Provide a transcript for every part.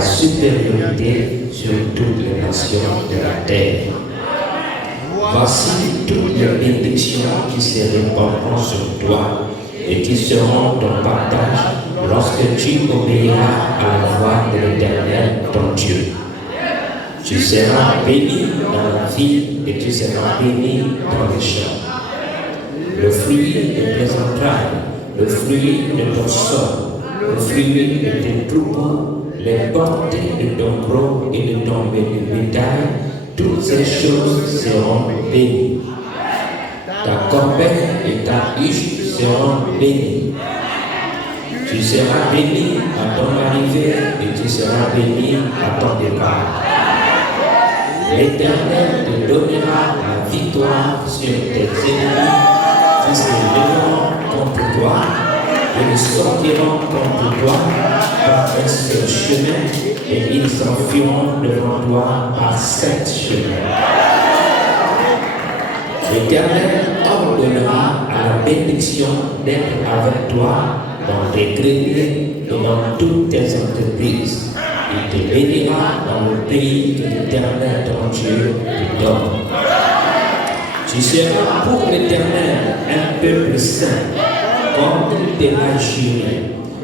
ta supériorité sur toutes les nations de la terre. Voici toutes les bénédictions qui se répandront sur toi et qui seront ton partage lorsque tu obéiras à la voix de l'Éternel, ton Dieu. Tu seras béni dans la vie et tu seras béni dans les champs. Le fruit de tes entrailles, le fruit de ton sol, le fruit de tes troupeaux, les portées de ton gros et de ton bétail, toutes ces choses seront bénies. Ta corbeille et ta huche seront bénies. Tu seras béni à ton arrivée et tu seras béni à ton départ. L'Éternel te donnera la victoire sur tes ennemis qui se lèveront contre toi et ils sortiront contre toi par un seul chemin et ils s'enfuiront devant toi par 7 chemins. L'Éternel ordonnera à la bénédiction d'être avec toi dans tes greniers et dans toutes tes entreprises. Il te bénira dans le pays que l'Éternel ton Dieu te donne. Tu seras pour l'Éternel un peuple saint, comme il te l'a juré.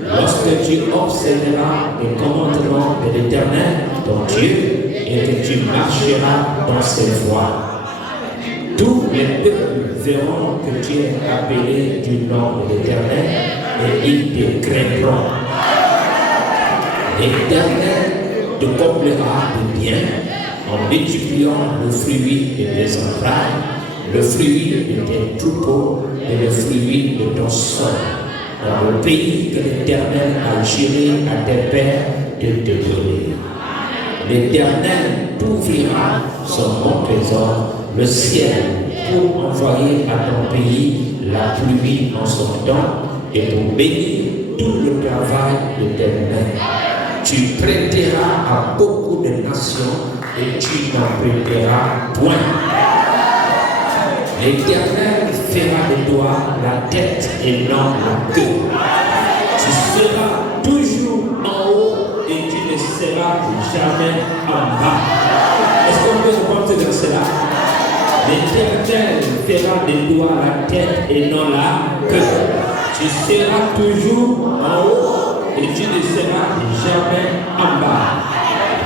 Lorsque tu observeras les commandements de l'Éternel ton Dieu et que tu marcheras dans ses voies. Tous les peuples verront que tu es appelé du nom de l'Éternel et ils te craindront. L'Éternel te comblera de bien en multipliant le fruit de tes entrailles, le fruit de tes troupeaux et le fruit de ton sol, dans le pays que l'Éternel a juré à tes pères de te donner. L'Éternel t'ouvrira son bon trésor, le ciel, pour envoyer à ton pays la pluie en son temps et pour bénir tout le travail de tes mains. Tu prêteras à beaucoup de nations et tu n'en prêteras point. L'Éternel fera de toi la tête et non la queue. Tu seras toujours en haut et tu ne seras jamais en bas. Est-ce qu'on peut reprendre ce verset-là? L'Éternel fera de toi la tête et non la queue. Tu seras toujours en haut et tu ne seras jamais en bas.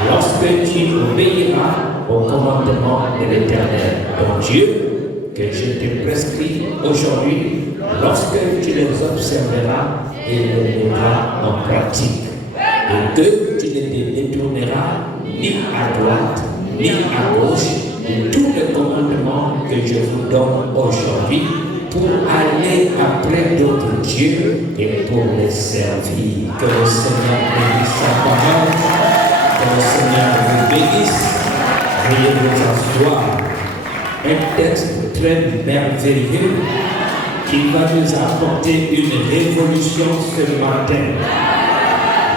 Lorsque tu obéiras au commandement de l'Éternel, ton Dieu, que je te prescris aujourd'hui, lorsque tu les observeras et les mettras en pratique, et que tu ne te détourneras ni à droite ni à gauche de tous les commandements que je vous donne aujourd'hui pour aller après d'autres dieux et pour les servir. Que le Seigneur bénisse sa parole, que le Seigneur vous bénisse. Veuillez vous asseoir. Un texte très merveilleux qui va nous apporter une révolution ce matin.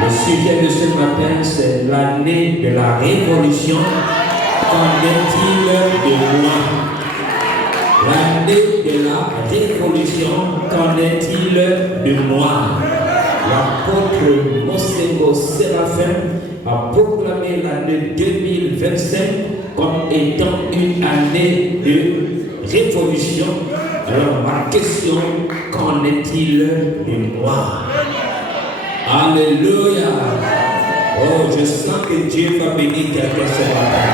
Le sujet de ce matin, c'est l'année de la révolution. Qu'en est-il de moi? L'année de la révolution, qu'en est-il de moi? L'apôtre Mosego Séraphin a proclamé l'année 2025 comme étant une année de révolution. Alors ma question, qu'en est-il de moi? Alléluia! Oh, je sens que Dieu va bénir quelqu'un ce matin.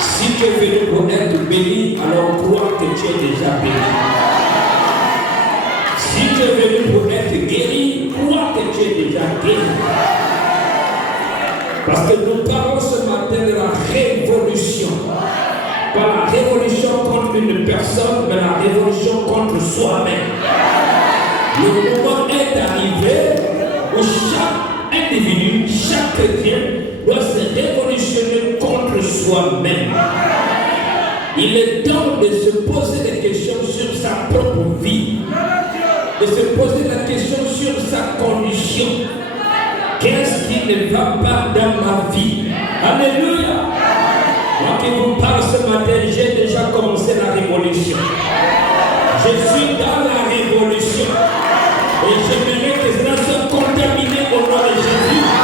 Si tu es venu pour être béni, alors crois que tu es déjà béni. Si tu es venu pour être guéri, crois que tu es déjà guéri. Parce que nous parlons ce matin de la révolution. Pas la révolution contre une personne, mais la révolution contre soi-même. Le moment est arrivé où chaque individu, chaque chrétien doit se révolutionner contre soi-même. Il est temps de se poser des questions sur sa propre vie, de se poser la question sur sa condition. Qu'est-ce qui ne va pas dans ma vie? Alléluia! Moi qui vous parle ce matin, j'ai déjà commencé la révolution. Je suis dans la révolution. Et j'aimerais que cela soit contaminé au nom de Jésus.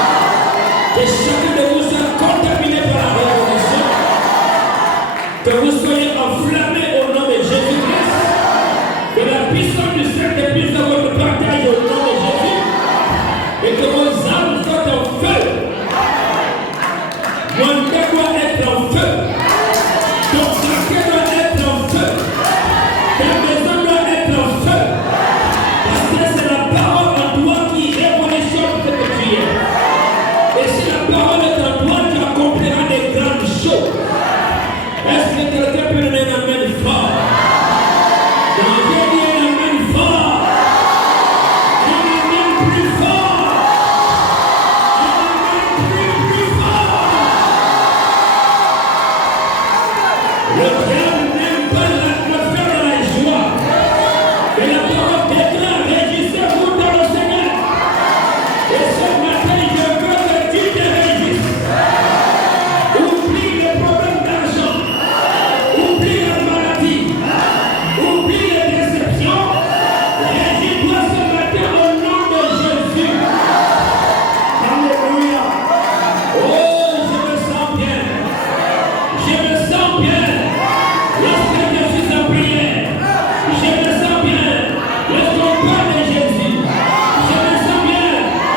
et que vos âmes soient en feu. Mon cœur doit être en feu. Ton cœur doit être en feu. Ta maison doit être en feu. Parce que c'est la parole en toi qui révolutionne ce que tu es. Et si la parole est en toi, tu accompliras des grandes choses. Est-ce que quelqu'un peut donner un amen fort? Non, j'ai dit un amen fort. Un amen plus fort. Un amen plus fort. Le diable n'aime pas l'atmosphère de la joie. Et la parole déclare, réjouissez-vous dans le Seigneur. Et ce matin, je veux que tu te réjouisses. Oublie les problèmes d'argent. Oublie la maladie. Oublie les déceptions. Réjouis-toi ce matin au nom de Jésus. Alléluia. Oh, je me sens bien. Je me sens bien. Lorsque je suis en prière, je me sens bien. Lorsqu'on parle de Jésus, je me sens bien.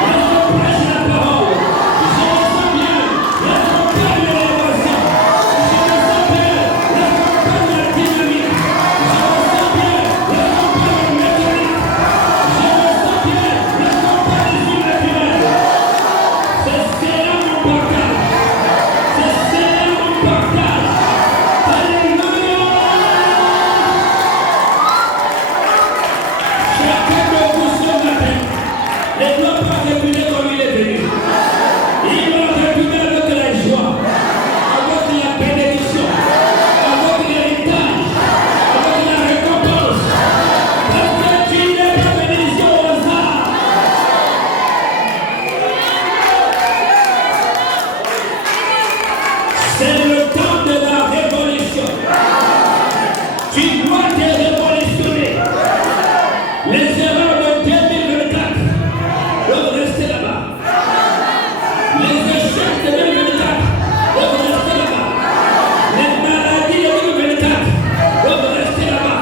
Lorsqu'on prêche la parole, je me sens bien. Lorsqu'on parle de l'émotion, je me sens bien. Lorsqu'on parle de la dynamique, je me sens bien. Lorsqu'on parle de mécanique, je me sens bien. Lorsqu'on parle du surnaturel, c'est cela mon partage. C'est cela mon partage. Alléluia. Chacun de vous ce matin ne doit pas retourner comme il est venu. Il doit retourner avec la joie, avec la bénédiction, avec l'héritage, avec la récompense. Parce que tu n'es pas bénédiction au hasard. C'est le temps de la révolution. Tu dois te révolutionner. Les erreurs de 2024 doivent rester là-bas. Les échecs de 2024 doivent rester là-bas. Les maladies de 2024 doivent rester là-bas.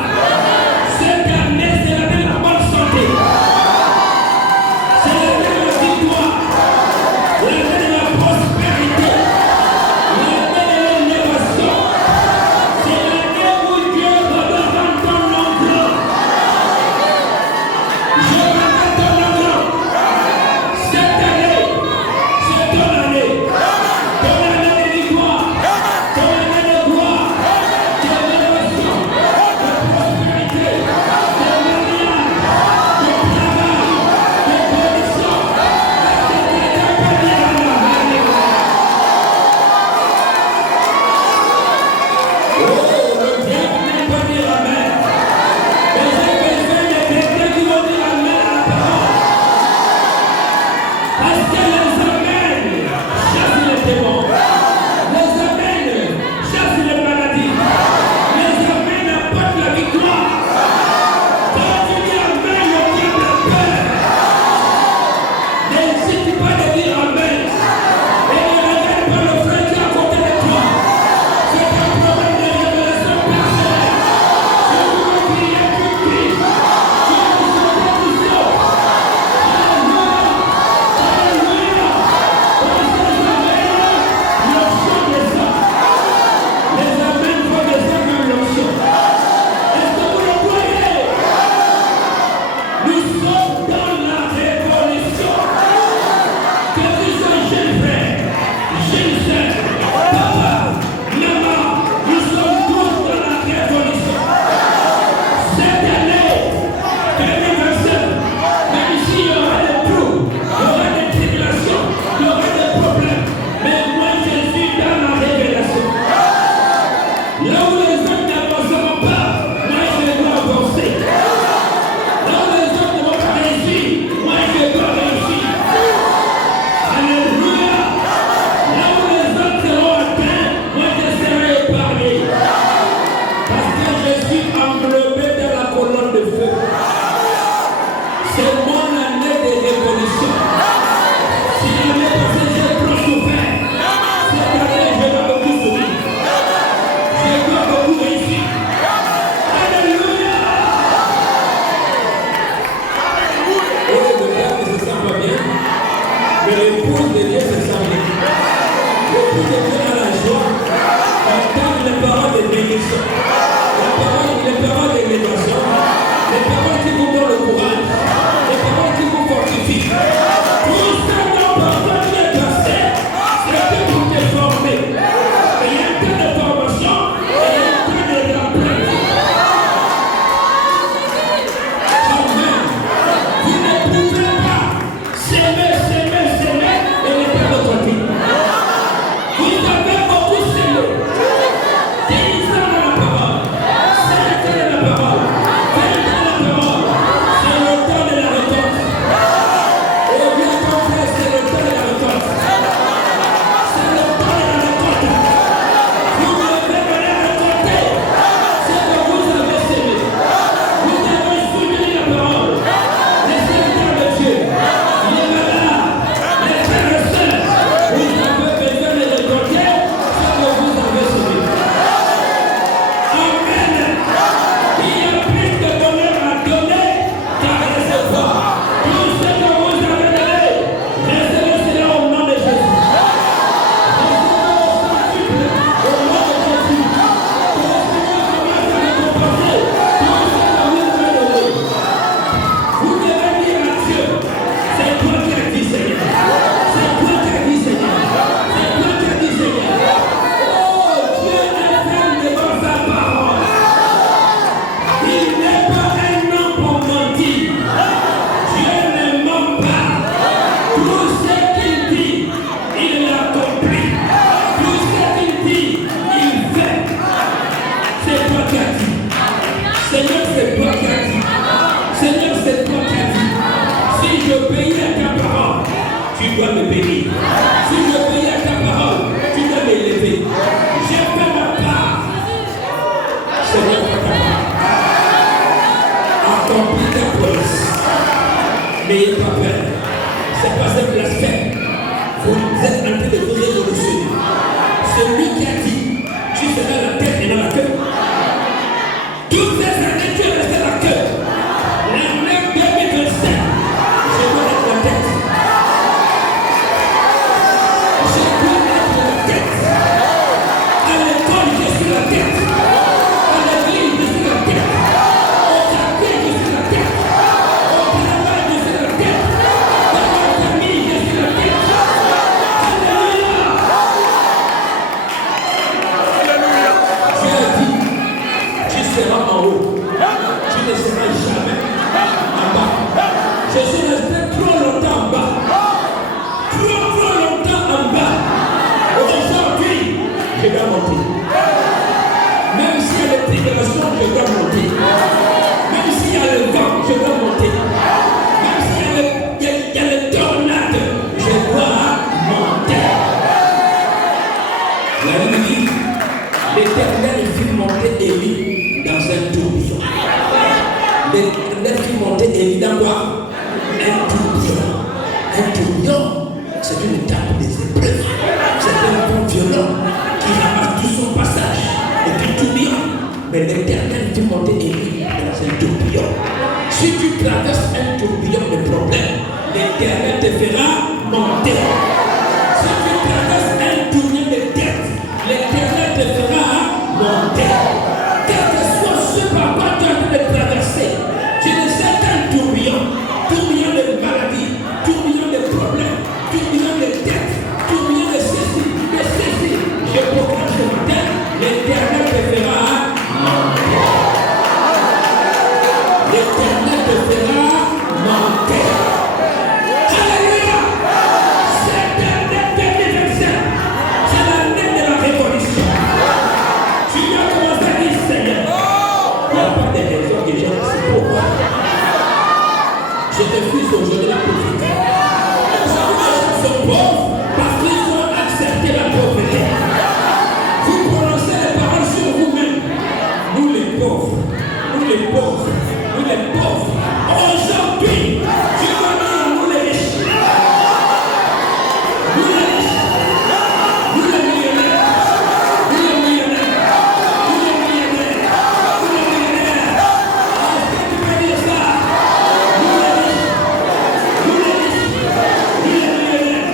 Cette année, c'est l'année de la bonne santé. C'est l'année de la victoire. L'année de la prospérité. L'année de l'élévation. C'est l'année où Dieu va rendre ton nom grand. Je rends ton nom grand. Cette année, c'est ton année. Ton année de victoire. Ton année de gloire. D'élévation. De prospérité. De mariage. De travail. De bénédiction. Est-ce que quelqu'un peut dire Amen? Oh, le diable n'aime pas dire Amen. Mais j'ai besoin de quelqu'un qui va dire Amen à la parole. Parce que les Amen chassent les démons. Les Amen chassent les maladies. Les Amen apportent la victoire. Quand tu dis Amen, le diable a peur. N'hésite pas de dire Amen. Et ne regarde pas le frère qui est à côté de toi. C'est un problème de révélation personnelle. Je veux crier, tu cries. Je veux sauter du ciel. Alléluia. Alléluia. Mais l'épouse de Dieu, c'est ça. L'épouse de Dieu a la joie d'entendre les paroles de bénédiction, les paroles d'élévation, les paroles qui vous donnent le courage, les paroles qui vous fortifient. Tout ça dans parfois qui est passé, c'est pour te former. Et il y a un tas de formation et il y a un tas de remplacement. Amen. Vous ne pouvez pas s'aimer et ne pas votre vie. Vous avez beaucoup s'aimer. Délivrez dans la parole. Célébrez la parole. Faites la parole. C'est le temps de la récolte. Et bien compris, c'est le temps de la récolte. C'est le temps de la récolte. Vous devez venir récolter ce que vous avez semé. Vous devez soutenir la parole. Les serviteurs de Dieu, les malades, les frères et sœurs, vous avez besoin de récolter ce que vous avez semé. Amen. Il y a plus de bonheur à donner qu'à recevoir. Tout ce que vous avez donné, recevez cela au nom de Jésus. Recevez au nom de Jésus. Que le Seigneur commence à récompenser tout ce que vous avez donné. Vous devez dire à Dieu, c'est toi qui as dit Seigneur. C'est toi qui as dit Seigneur. C'est toi qui as dit Seigneur. Oh, Dieu est ferme devant sa parole. Il n'est pas un homme pour mentir. Dieu ne ment pas. Tout ce qu'il dit, il l'accomplit. Tout ce qu'il dit, il fait. C'est toi qui as dit. Seigneur, c'est toi qui as dit. Seigneur, c'est toi qui as dit. Si j'obéis à ta parole, tu dois me bénir. Si j'obéis à ta parole, tu dois m'élever. J'ai fait ma part. Seigneur, fais ta part. Accomplis ta promesse. N'ayez pas peur. C'est pas un blasphème. Vous êtes en train de vous révolutionner. Celui qui a dit, tu seras la tête et non la queue. Toutes ces années, tu es resté la queue. L'année 2027, je dois être la tête. Je dois être la tête. À l'école, je suis la tête. À l'église, je suis la tête. Au quartier, je suis la tête. Au travail, je suis la tête. Dans ma famille, je suis la tête. Alléluia. Dieu a dit, tu seras en haut. Tu ne seras jamais en bas. Je suis resté trop longtemps en bas. Trop longtemps en bas. Aujourd'hui, je dois monter. Même s'il y a des tribulations, je dois monter. Même s'il y a le vent, je dois monter. Même s'il y a le tornade, je dois monter. La nuit, l'Éternel fit monter Élie dans un tourbillon. L'Éternel fit monter Élie dans quoi? Un tourbillon. Un tourbillon, c'est une étape des épreuves. C'est un vent violent qui ramasse tout son passage et puis tourbillon. Mais l'Éternel fit monter Élie dans un tourbillon. Si tu traverses un tourbillon de problème, l'Éternel te fera monter. Si tu traverses un tourbillon de tête, l'Éternel te fera monter. Quel que soit ce par quoi tu es en train de traverser, tu ne sais qu'un tourbillon de maladie, tourbillon de problèmes, tourbillon de tête, tourbillon de ceci, de ceci. Je proclame ce matin, l'Éternel te fera monter. L'Éternel te fera monter. Alléluia. C'est l'année 2027. C'est l'année de la révolution. Tu dois commencer à dire Seigneur. Il n'y a pas de raison que j'ai reçu pour moi. Je refuse aujourd'hui la pauvreté. Les gens sont pauvres parce qu'ils ont accepté la pauvreté. Vous prononcez les paroles sur vous-même. Nous les pauvres, nous les pauvres, nous les pauvres. Aujourd'hui, Dieu va dire nous les riches. Nous les riches. Nous les millionnaires. Nous les millionnaires. Nous les millionnaires. Nous les millionnaires. Est-ce que tu peux dire ça? Nous les riches. Nous les riches. Nous les millionnaires.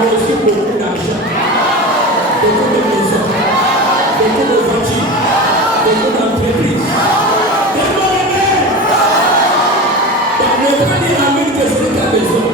avons reçu beaucoup d'argent, beaucoup de maisons, beaucoup de voitures, beaucoup d'entreprises. Donc ne pas dire à lui que c'est ta maison.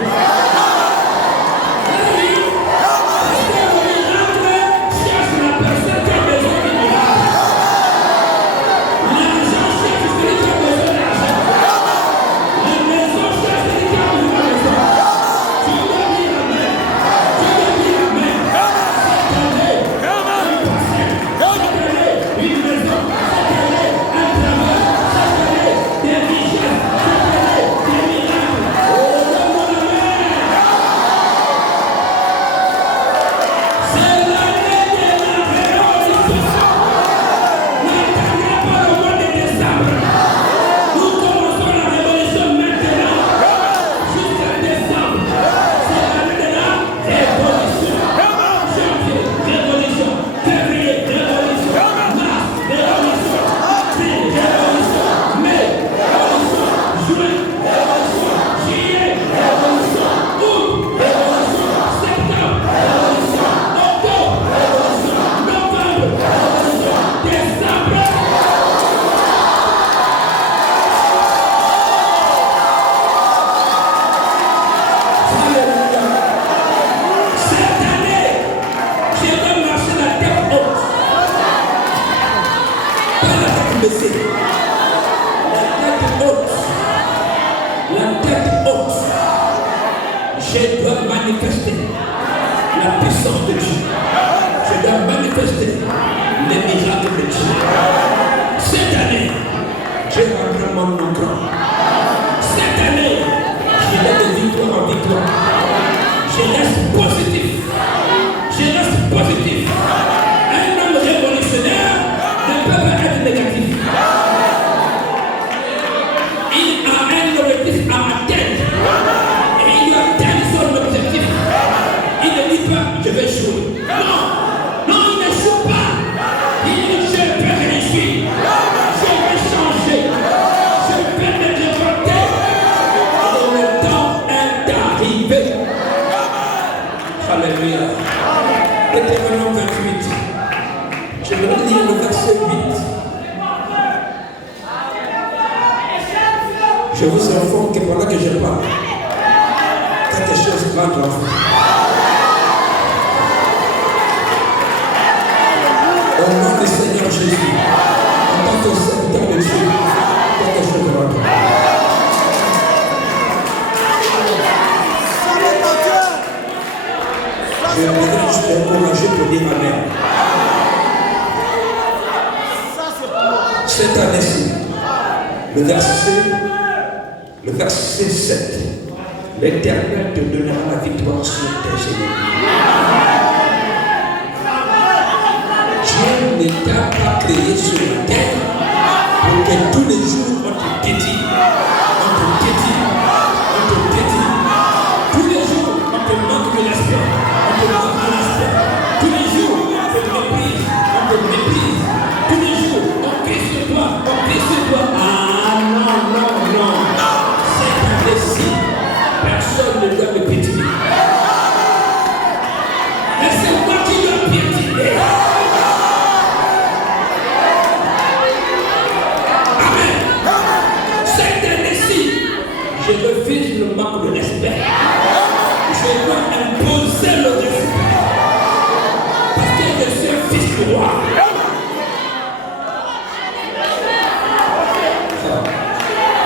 Je dois manifester la puissance de Dieu. Je dois manifester les miracles de Dieu. Cette année, je rendrai mon nom grand. Cette année, je vais de victoire en victoire. Je reste positif. Je reste positif. Un homme révolutionnaire ne peut pas être négatif. Il a un objectif à atteindre. Et il a atteint son objectif. Il ne dit pas, je vais jouer. Non, non, il ne joue pas. Il dit, je vais réussir. Je vais changer. Je vais me révolter. Et le temps est arrivé. Alléluia. Deutéronome 28. Je vais lire le verset 8. Je vous informe que pendant que je parle, quelque chose rentre en vous. Au nom du Seigneur Jésus, en tant que serviteur de Dieu, quelque chose rentre. Je vais encourager pour dire Amen. Cette année-ci, le verset 7, l'Éternel te donnera la victoire sur tes ennemis. Dieu ne t'a pas créé sur la terre pour que tous les jours on te dédie, on te dédie, on te dédie. Tous les jours on te manque de l'aspect, on te manque de l'aspect. Tous les jours on te méprise, on te méprise. Tous les jours on crie sur toi, on crie sur toi. Ah non, non, non. C'est indécis. Personne ne doit me piétiner. Mais c'est moi qui dois piétiner. Je refuse le manque de respect. Je dois imposer le respect. Parce que je suis un fils du roi.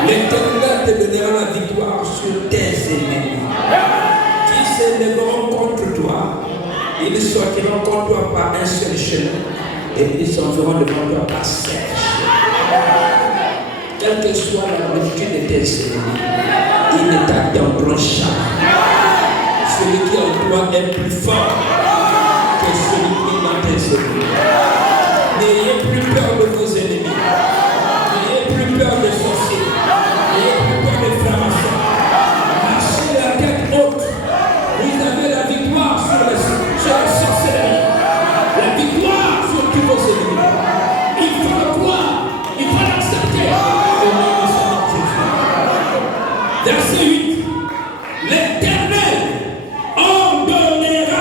L'Éternel te donnera la victoire sur tes ennemis. Qui s'élèveront contre toi, ils sortiront contre toi par un seul chemin et ils s'en feront devant toi par 7 chemins. Quelle que soit la multitude de tes ennemis, ils ne t'attendront jamais. Celui qui en toi est plus fort que celui qui est dans tes ennemis. N'ayez plus peur de vos ennemis. N'ayez plus peur des sorciers. N'ayez plus peur des francs-maçons. Marchez la tête haute. Vous avez la victoire sur la sorcellerie. La victoire sur tous vos ennemis. Il faut le croire. Il faut l'accepter. Verset 8. L'Éternel ordonnera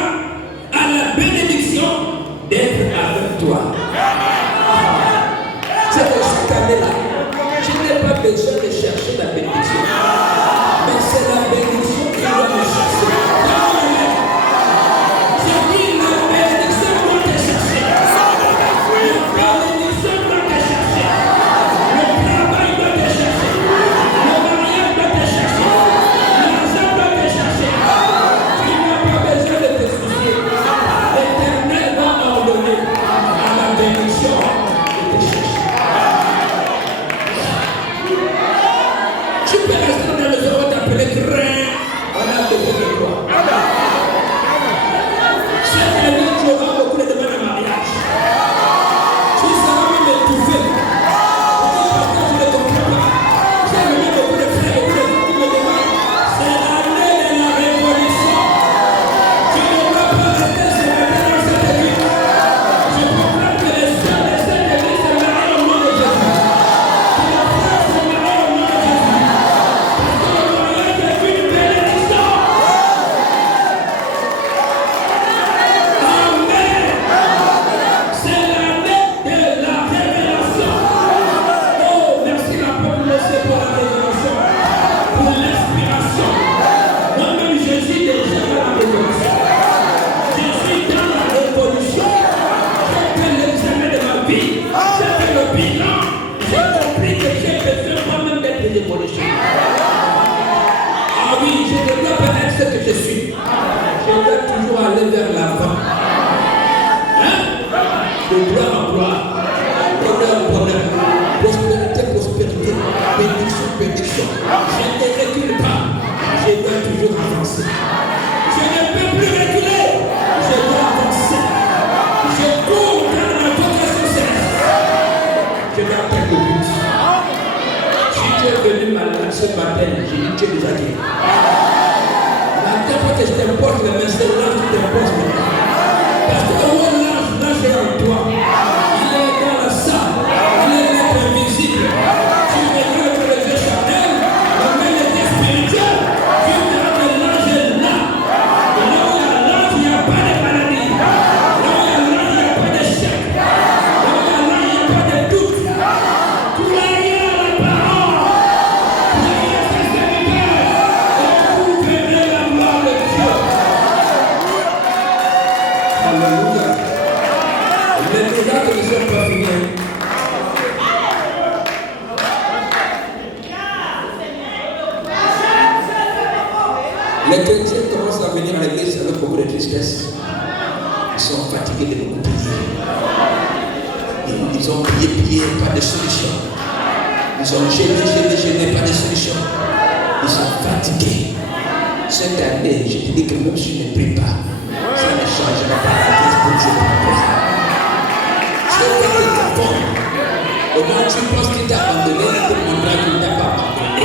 aller vers l'avant. Hein? De gloire en gloire. Bonheur en bonheur. Prospérité, prospérité. Bénédiction, bénédiction. Je ne recule pas. Je dois toujours avancer. Je ne peux plus reculer. Je dois avancer. Je cours dans ma vocation céleste. Je dois atteindre le but. Si tu es venu malade ce matin, j'ai dit que tu es déjà guéri. N'attends pas que je t'impose les mains, c'est l'ange qui t'impose les mains. Parce que l'ange est en toi. Il est dans la salle. Il est l'être invisible. Tu ne veux que les yeux charnels, mais les yeux spirituels. Tu verras que l'ange est là. Et là où il y a l'ange, il n'y a pas de maladie. Là où il y a l'ange, il n'y a pas d'échec. Là où il y a l'ange, il n'y a pas de doute. Croyez à la parole. Croyez à sa vérité. Et vous verrez la gloire de Dieu. Alléluia. Les miracles ne sont pas finis. Les chrétiens commencent à venir à l'église avec beaucoup de tristesse. Ils sont fatigués de beaucoup prier. Ils ont prié, pas de solution. Ils ont gêné, pas de solution. Ils sont fatigués. Cette année, je te dis que même si je ne prie pas, ça ne changera pas la grâce pour Dieu. Tu es dans le fond. Au moins, tu penses qu'il t'a abandonné, il te montrera qu'il ne t'a pas abandonné.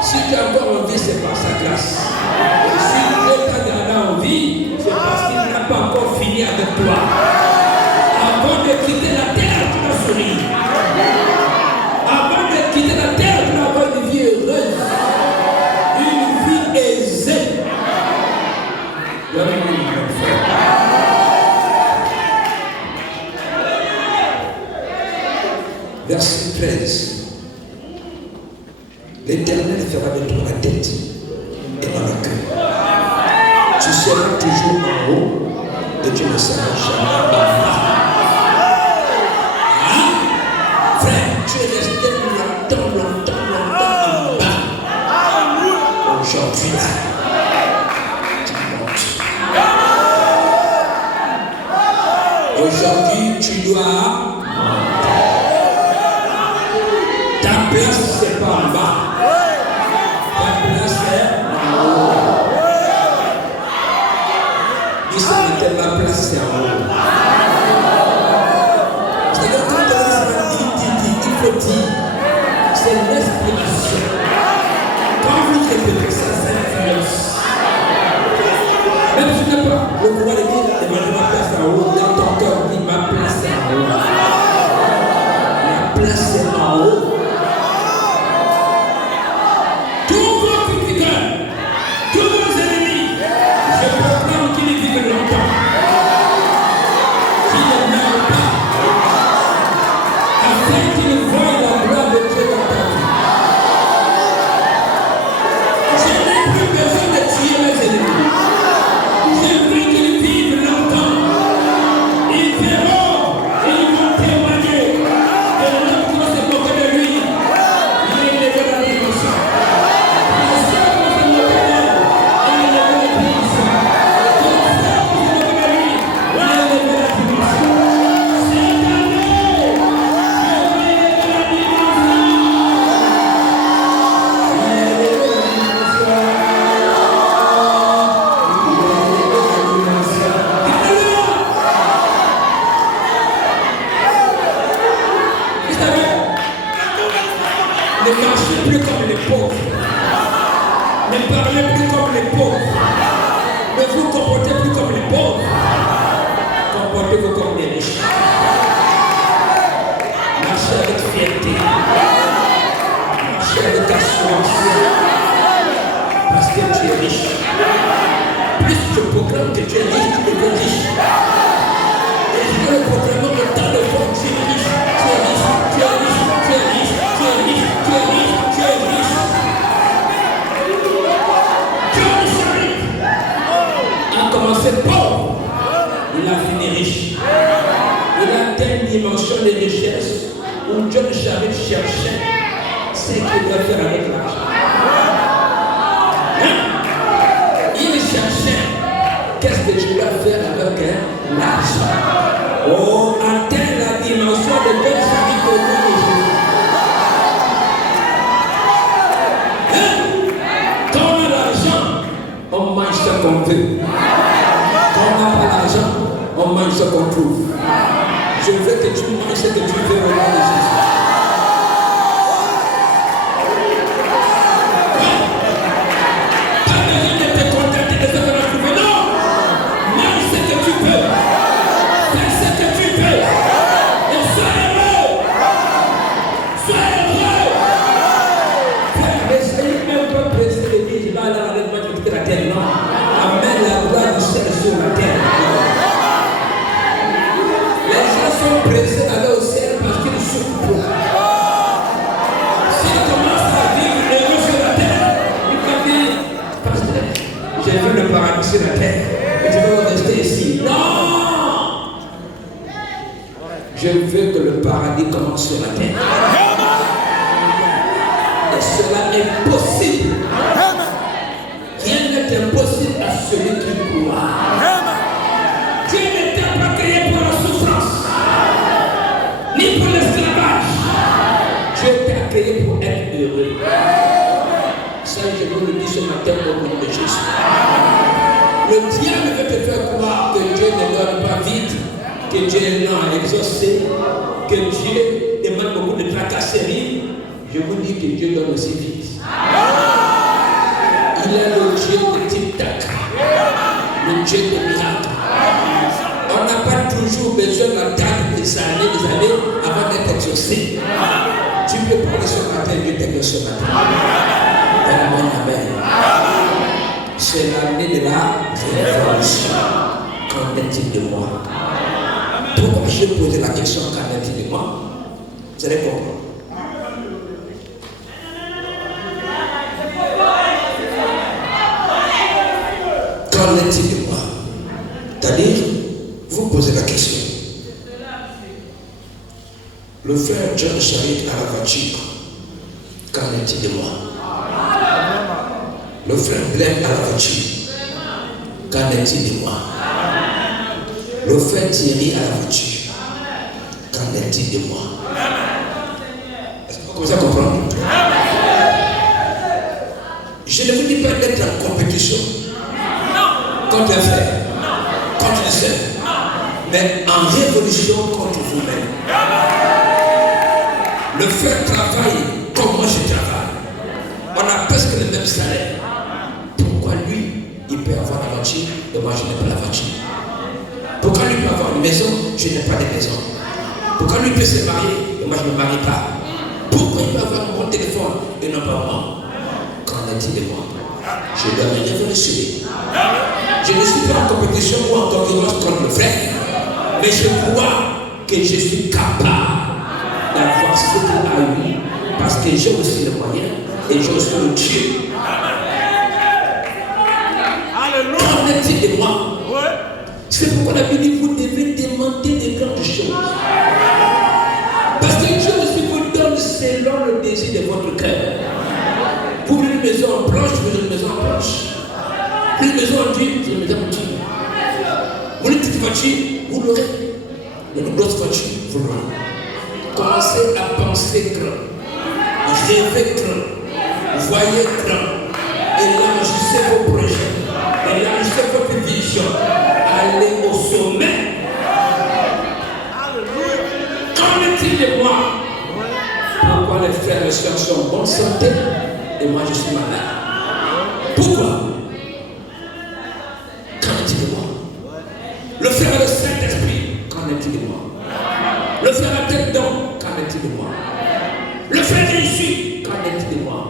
Si tu as encore envie, c'est par sa grâce. Et si Dieu t'a gardé en vie, c'est parce qu'il n'a pas encore fini avec toi. Avant de quitter la terre, tu dois sourire. Avant de quitter la terre, tu dois avoir une vie heureuse. Une vie aisée. Verset 13. L'Éternel fera de toi la tête et dans le cœur. Tu seras toujours en haut et tu ne seras jamais en bas. Hein? Frère, tu es resté longtemps en bas. Aujourd'hui là, tu montes. Aujourd'hui, tu dois monter. Ta place, c'est pas en bas. Ma place c'est en haut. C'est-à-dire quand on il faut dire, c'est l'inspiration. Quand vous répétez ça, ça influence. Même si tu n'as pas le pouvoir de dire, ma place c'est en haut, dans ton cœur, dis ma place c'est en haut. Ma place c'est en haut. Tous vos critiqueurs, tous vos ennemis, je proclame qu'ils vivent longtemps. Ne marchez plus comme les pauvres. Ne parlez plus comme les pauvres. Ne vous comportez plus comme les pauvres. Comportez-vous comme des riches. Marchez avec fierté. Marchez avec assurance. Parce que tu es riche. Plus je proclame que tu es riche, tu deviens riche. Et je veux le proclamer autant de fois que tu es riche. Tu es riche, tu es riche, tu es riche, tu es riche, tu es riche, tu es riche. A commencé pauvre, il a fini riche. Il a atteint une dimension de richesse où John Charit cherchait ce qu'il doit faire avec l'argent. Hein? Il cherchait faire avec l'argent. Oh, atteint la dimension de Dieu sa vie au nom de Jésus. Quand on a l'argent, on mange ce qu'on veut. Quand on n'a pas l'argent, on mange ce qu'on trouve. Je veux que tu manges ce que tu veux au nom de Jésus. Sur la terre, et tu veux rester ici. Non! Je veux que le paradis commence sur la terre. Et cela est possible. Rien n'est impossible à celui qui croit. Dieu ne t'a pas créé pour la souffrance, ni pour l'esclavage. Dieu t'a créé pour être heureux. Ça, je vous le dis ce matin au nom de Jésus. Le diable veut te faire croire que Dieu ne donne pas vite, que Dieu est lent à exaucer, que Dieu demande beaucoup de tracasseries. Je vous dis que Dieu donne aussi vite. Il est le Dieu de tic-tac, le Dieu de miracles. On n'a pas toujours besoin d'attendre des années avant d'être exaucé. Tu peux parler ce matin, Dieu t'exauce ce matin. Amen, amen. C'est l'année de la révolution. Qu'en est-il de moi? Pourquoi j'ai posé la question qu'en est-il de moi? Vous allez comprendre. Qu'en est-il de moi? C'est-à-dire, vous posez la question. Le frère John Charit à la voiture. Qu'en est-il de moi? Le frère Blaine à la voiture. Qu'en est-il de moi? Le frère Thierry à la voiture. Qu'en est-il de moi? Est-ce que vous commencez à comprendre? Je ne vous dis pas d'être en compétition contre un frère, contre une sœur, mais en révolution contre vous-même. Le frère travaille comme moi je travaille. On a presque le même salaire. Pourquoi lui, il peut avoir la voiture et moi je n'ai pas la voiture? Pourquoi lui peut avoir une maison, je n'ai pas de maison? Pourquoi lui peut se marier et moi je ne me marie pas? Pourquoi il peut avoir un bon téléphone et non pas moi? Qu'en est-il de moi? Je dois me révolutionner. Je ne suis pas en compétition ou en concurrence contre le frère, mais je crois que je suis capable d'avoir ce qu'il a eu parce que j'ai aussi le moyen et j'ai aussi le Dieu. Qu'en est-il de moi? C'est pourquoi la Bible dit vous devez demander des grandes choses. Parce que Dieu aussi vous donne selon le désir de votre cœur. Vous voulez une maison en planche, vous voulez une maison en planche. Vous voulez une maison en tuile, vous voulez une maison en tuile. Vous voulez une petite voiture, vous l'aurez. Une grosse voiture, vous l'aurez. Commencez à penser grand, rêvez grand, voyez grand, élargissez vos projets, élargissez votre vision, allez au sommet. Qu'en est-il de moi? Pourquoi les frères et sœurs sont en bonne santé et moi je suis malade? Pourquoi? Qu'en est-il de moi? Le frère a le Saint-Esprit, qu'en est-il de moi? Le frère a tel don, qu'en est-il de moi? Le frère réussit, qu'en est-il de moi?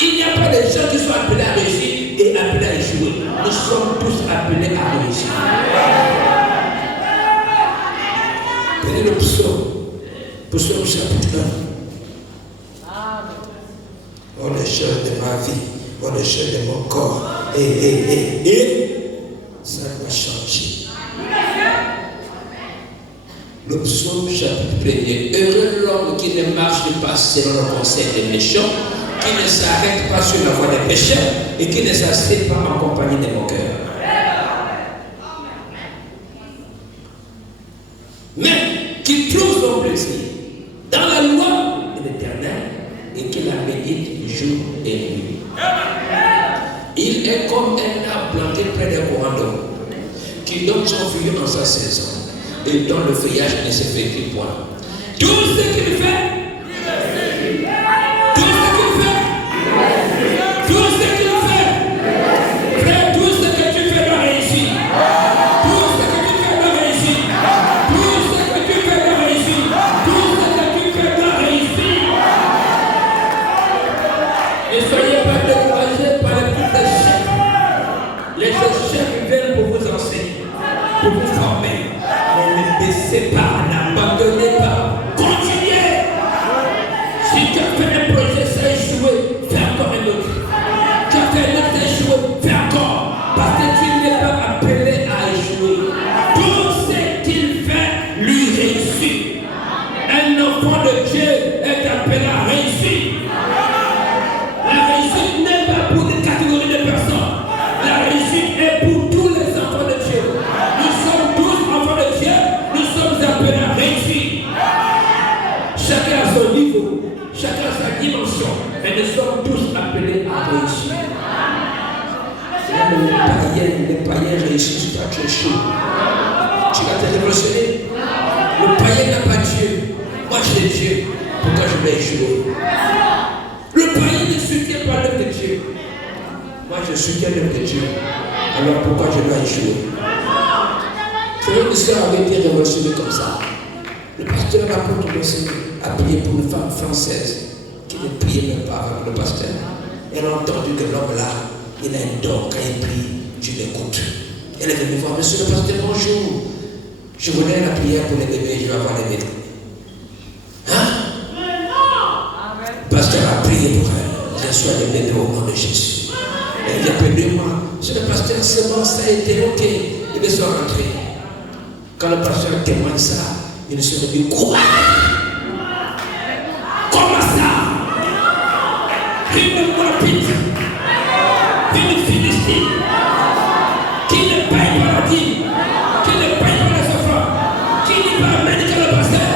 Il n'y a pas de gens qui sont appelés à réussir et appelés à échouer. Nous sommes tous appelés à réussir. Prenez le psaume, psaume chapitre 1. Oh les choses de ma vie, oh les choses de mon corps, et ça doit changer. Le psaume chapitre 1er. Heureux l'homme qui ne marche pas selon le conseil des méchants, qui ne s'arrête pas sur la voie des pécheurs et qui ne s'assied pas en compagnie des moqueurs. jour et nuit. Il est comme un arbre planté près d'un courant d'eau, qui donne son fruit en sa saison, et dont le feuillage ne se fait plus point. Tout ce qu'il fait, tout ce qu'il fait, tout ce qu'il fait, frère, tout ce que tu fais doit réussir. Tout ce que tu fais doit réussir. Tout ce que tu fais doit réussir. Tout ce que tu fais doit réussir. Ne soyez pas découragés par les petits échecs. Les échecs viennent pour vous enseigner, pour vous former. Mais ne baissez pas, n'abandonnez pas. Continuez. Si tu as fait un projet, ça a échoué, fais encore un autre. Tu as fait un autre, ça a échoué, fais encore. Parce que tu n'es pas appelé à échouer. Tout ce qu'il fait lui réussit. Un enfant de Dieu est appelé à réussir. La réussite n'est pas pour des catégories de personnes. La réussite est pour tous les enfants de Dieu. Nous sommes tous enfants de Dieu. Nous sommes appelés à réussir. Chacun a son niveau. Chacun a sa dimension. Mais nous sommes tous appelés à réussir. Les païens réussissent, toi tu es chaud. Tu vas te révolutionner. Le païen n'a pas Dieu. Moi j'ai Dieu. Pourquoi je vais échouer? Le païen ne soutient pas l'œuvre de Dieu. Moi je soutiens l'œuvre de Dieu. Alors pourquoi je dois échouer? Frère et sœur avait été révolutionné comme ça. Le pasteur apôtre a prié pour une femme française qui ne priait même pas avec le pasteur. Elle a entendu que l'homme là, il a un don. Quand il prie, Dieu l'écoute. Elle est venue voir, monsieur le pasteur, bonjour. Je voulais la prière pour les bébés, je vais avoir les bébés. Hein? Le pasteur a prié pour elle. Reçoit les bébés au nom de Jésus. Elle vient après 2 mois. Monsieur le pasteur, c'est bon, ça a été ok. Les bébés sont rentrés. Quand le pasteur témoigne ça, il se dit quoi? Comment ça? Une morbide, une Philistine, qui ne paye pas la dîme, qui ne paye pas les offrandes, qui n'est pas médical le pasteur,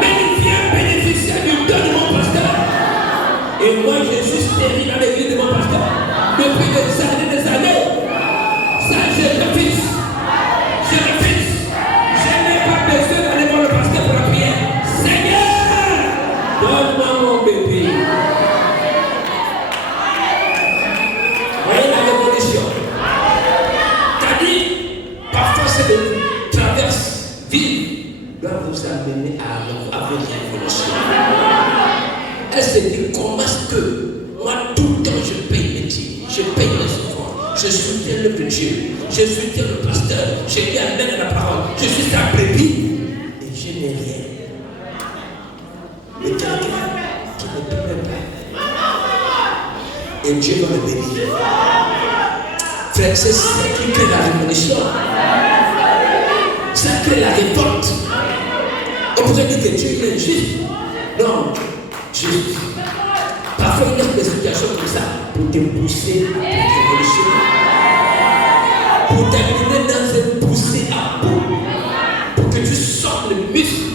mais il vient bénéficier du don de mon pasteur. Et moi je suis stérile dans l'église de mon pasteur depuis des années. Ça je refuse. Je refuse. Je n'ai pas besoin d'aller voir le pasteur pour la prière. Seigneur, donne-moi mon bébé. Voyez la révolution. C'est-à-dire, parfois c'est de traverse vie doit vous amener à votre révolution. Elle se dit, comment est-ce que moi tout le temps je paye mes dîmes, je paye mes enfants, je soutiens l'œuvre de Dieu, je soutiens le pasteur, je lui amène la parole, je suis sa brebis et je n'ai rien. Mais quelqu'un qui ne peut même pas. Et Dieu va me bénir. Frère, c'est ça qui crée la révolution. Ça crée la révolte. On pourrait dire que Dieu est injuste. Non, juste. Parfois il y a des situations comme ça pour te pousser à la révolution. Pour t'amener dans une poussée à bout. Pour que tu sortes le muscle.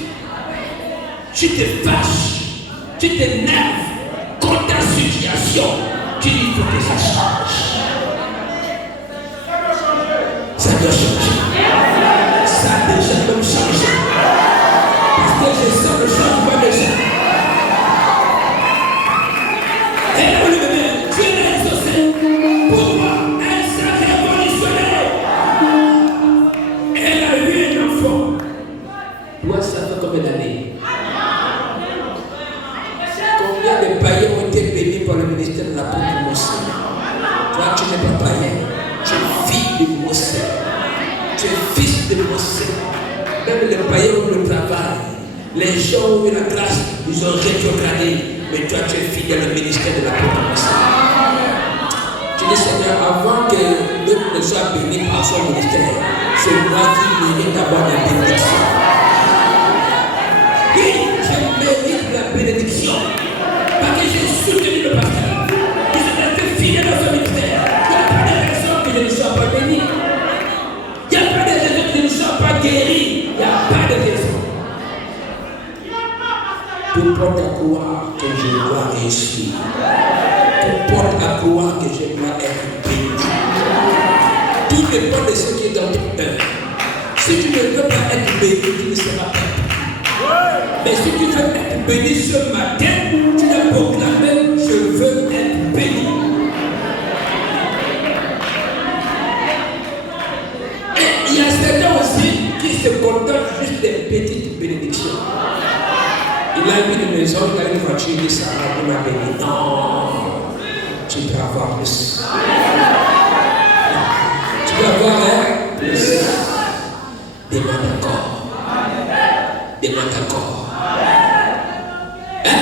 Tu te fâches. Tu t'énerves contre ta situation. Tu dis il faut que ça change. Ça doit changer. Ça a déjà même changé. Parce que je sens le changement déjà. Et pour le bébé, Dieu l'a exaucé. Pour moi, elle s'est révolutionnée. Elle a eu un enfant. Toi, ça fait combien d'années? Combien de païens ont été bénis par le ministère de l'apôtre Moïse? Toi, tu n'es pas païen. Tu es fille de Moïse. Tu es fils de Moïse. Même les païens ont le travail. Les gens ont eu la grâce, ils ont rétrogradé. Mais toi, tu es fidèle au ministère de l'apôtre Moïse. Tu dis, Seigneur, avant que l'autre ne soit béni par son ministère, c'est moi qui mérite d'avoir la bénédiction. Oui, je mérite la bénédiction. Parce que j'ai soutenu le pasteur. Je suis resté fidèle dans son ministère. Il n'y a pas de raison que je ne sois pas béni. Il n'y a pas de raison que je ne sois pas guéri. Il n'y a pas de raison. Tu portes à croire que je dois réussir. être béni. Tout dépend de ce qui est dans ton cœur. Si tu ne veux pas être béni, tu ne seras pas. Mais si tu veux être béni ce matin, tu dois proclamer: je veux être béni. Et il y a certains aussi qui se contentent juste des petites bénédictions. Il a une maison, il a une voiture, il dit: ça va, il m'a béni. Non, tu peux avoir plus. Tu peux avoir plus. Demande encore. Demande encore. Hein?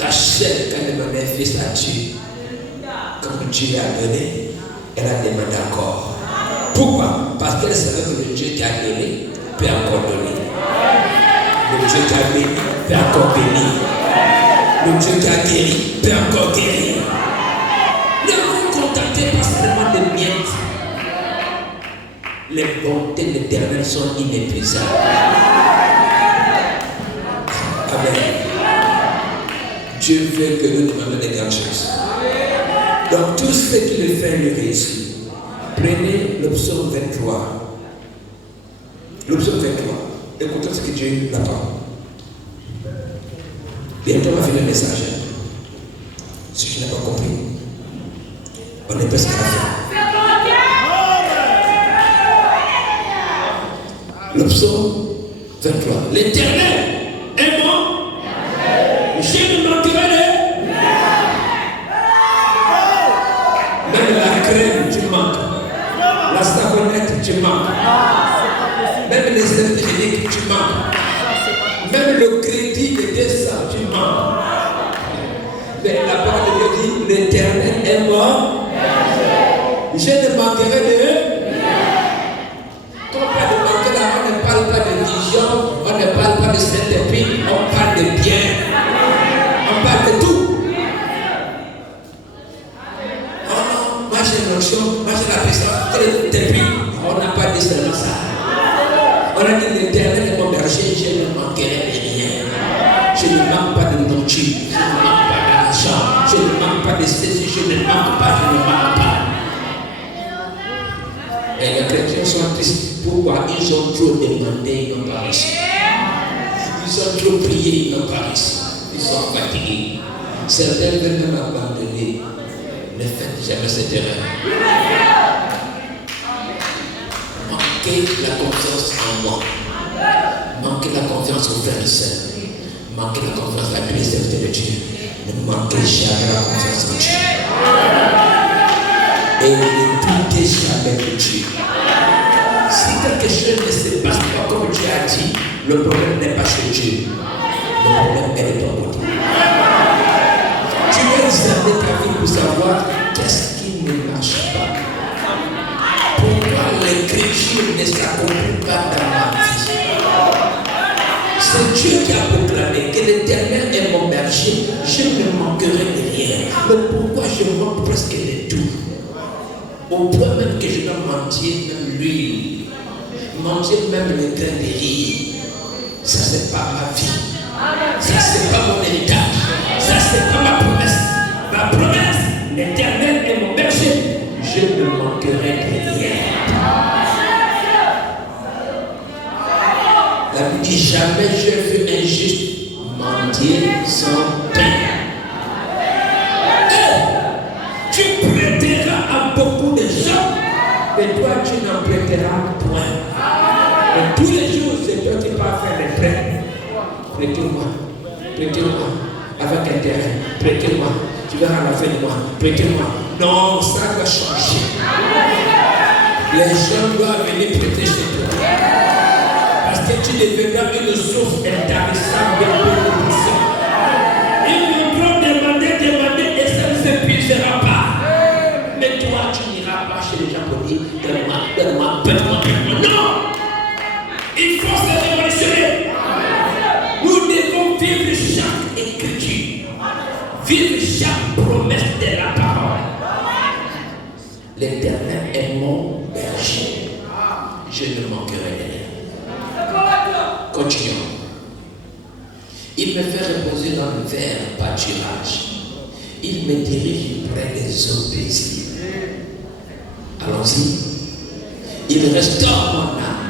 Rachel, quand elle demandait un fils à Dieu, comme Dieu lui a donné, elle a demandé encore. Pourquoi? Parce qu'elle savait que le Dieu qui a donné peut encore donner. Le Dieu qui a béni peut encore bénir. Le Dieu qui a guéri peut encore guérir. Ne vous contentez pas seulement de miettes. Les bontés de l'Éternel sont inépuisables. Amen. Dieu veut que nous demandions des grandes choses. Donc tout ce qui le fait lui réussit. Prenez le psaume 23. Le psaume 23. Écoutez ce que Dieu n'a pas. Bientôt on va finir le message. Si tu n'as pas compris, on est presque à la fin. Le psaume 23. L'Éternel est mon. Je ne manquerai de. Même la crème, tu manques. La savonnette, tu manques. Même les hygiéniques, tu manques. Même le crédit de 200, tu manques. Mais la parole de Dieu dit: l'Éternel est mort. Je ne manquerai de. Quand on parle de manquer là, on ne parle pas de vision, on ne parle pas de Saint-Esprit, on parle de bien. On parle de tout. Oh non, moi j'ai l'onction, moi j'ai la puissance, depuis. On n'a pas dit seulement ça. On a dit: l'Éternel est mon berger, je ne manquerai de rien. Je ne manque pas de nourriture, je ne manque pas d'argent, je ne manque pas de ceci, je ne manque pas, je ne manque pas. Et les chrétiens sont tristes. Pourquoi? Ils ont trop demandé, ils n'ont pas reçu. Ils ont trop prié, ils n'ont pas reçu. Ils sont fatigués. Certains veulent même abandonner. Ne faites jamais cette erreur. Manquez la confiance en moi. Manquez la confiance aux frères et sœurs. Manquez la confiance à la présévérité de Dieu. Ne manquez jamais la confiance en Dieu. Et ne doutez jamais de Dieu. Si quelque chose ne se passe pas comme Dieu a dit, le problème n'est pas chez Dieu. Le problème est de ton côté. Tu dois examiner ta vie pour savoir qu'est-ce qui ne marche pas. Pourquoi l'écriture ne s'accomplit pas dans ma vie? C'est Dieu qui a proclamé que l'Éternel est mon berger, je ne manquerai de rien. Mais pourquoi je manque presque de tout? Au point même que je dois mentir même l'huile. Manger même les grains de riz. Ça c'est pas ma vie. Ça c'est pas mon héritage. Ça c'est pas ma promesse. Ma promesse, l'Éternel est mon berger. Je ne manquerai de rien. La Bible dit: jamais je vu un juste mendier sans pain. Tu prêteras à beaucoup de gens, mais toi tu n'en prêteras point. Mais tous les jours, c'est toi qui vas faire les prêts. Prêtez-moi, prêtez-moi, avec intérêt, prêtez-moi, tu verras à la fin du mois, prêtez-moi. Non, ça doit changer. Les gens doivent venir prêter chez toi. Parce que tu deviendras une source intéressante de bénédiction. Ils vont demander, et ça ne s'épuisera pas. Mais toi, tu n'iras pas chez les gens pour dire: donne-moi, prête-moi. Non! Il faut se révolutionner. Nous devons vivre chaque écriture, vivre chaque promesse de la parole. L'Éternel est mon berger. Je ne manquerai de rien. Continuons. Il me fait reposer dans le vert pâturage. Il me dirige près des eaux paisibles. Allons-y. Il restaure mon âme.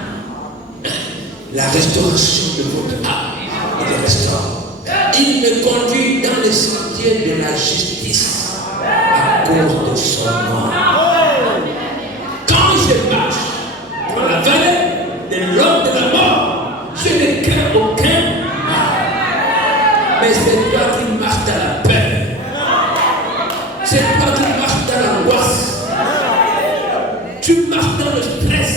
La restauration de votre âme, il restaure. Il me conduit dans les sentiers de la justice à cause de son nom. Quand je marche dans la vallée de l'homme de la mort, je ne crains aucun mal. Mais c'est toi qui marches dans la peur. C'est toi qui marches dans l'angoisse. Tu marches dans le stress.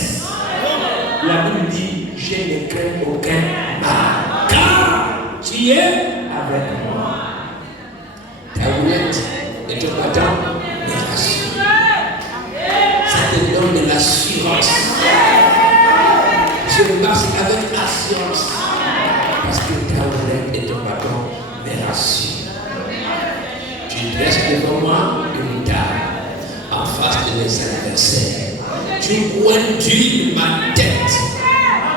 La Bible dit, je ne crains aucun mal. Car tu es avec moi. Ta houlette et ton bâton me rassurent. Ça te donne de l'assurance. Je marche avec assurance. Parce que ta houlette et ton bâton me rassurent. Tu dresses devant moi une table en face de mes adversaires. Tu conduis ma tête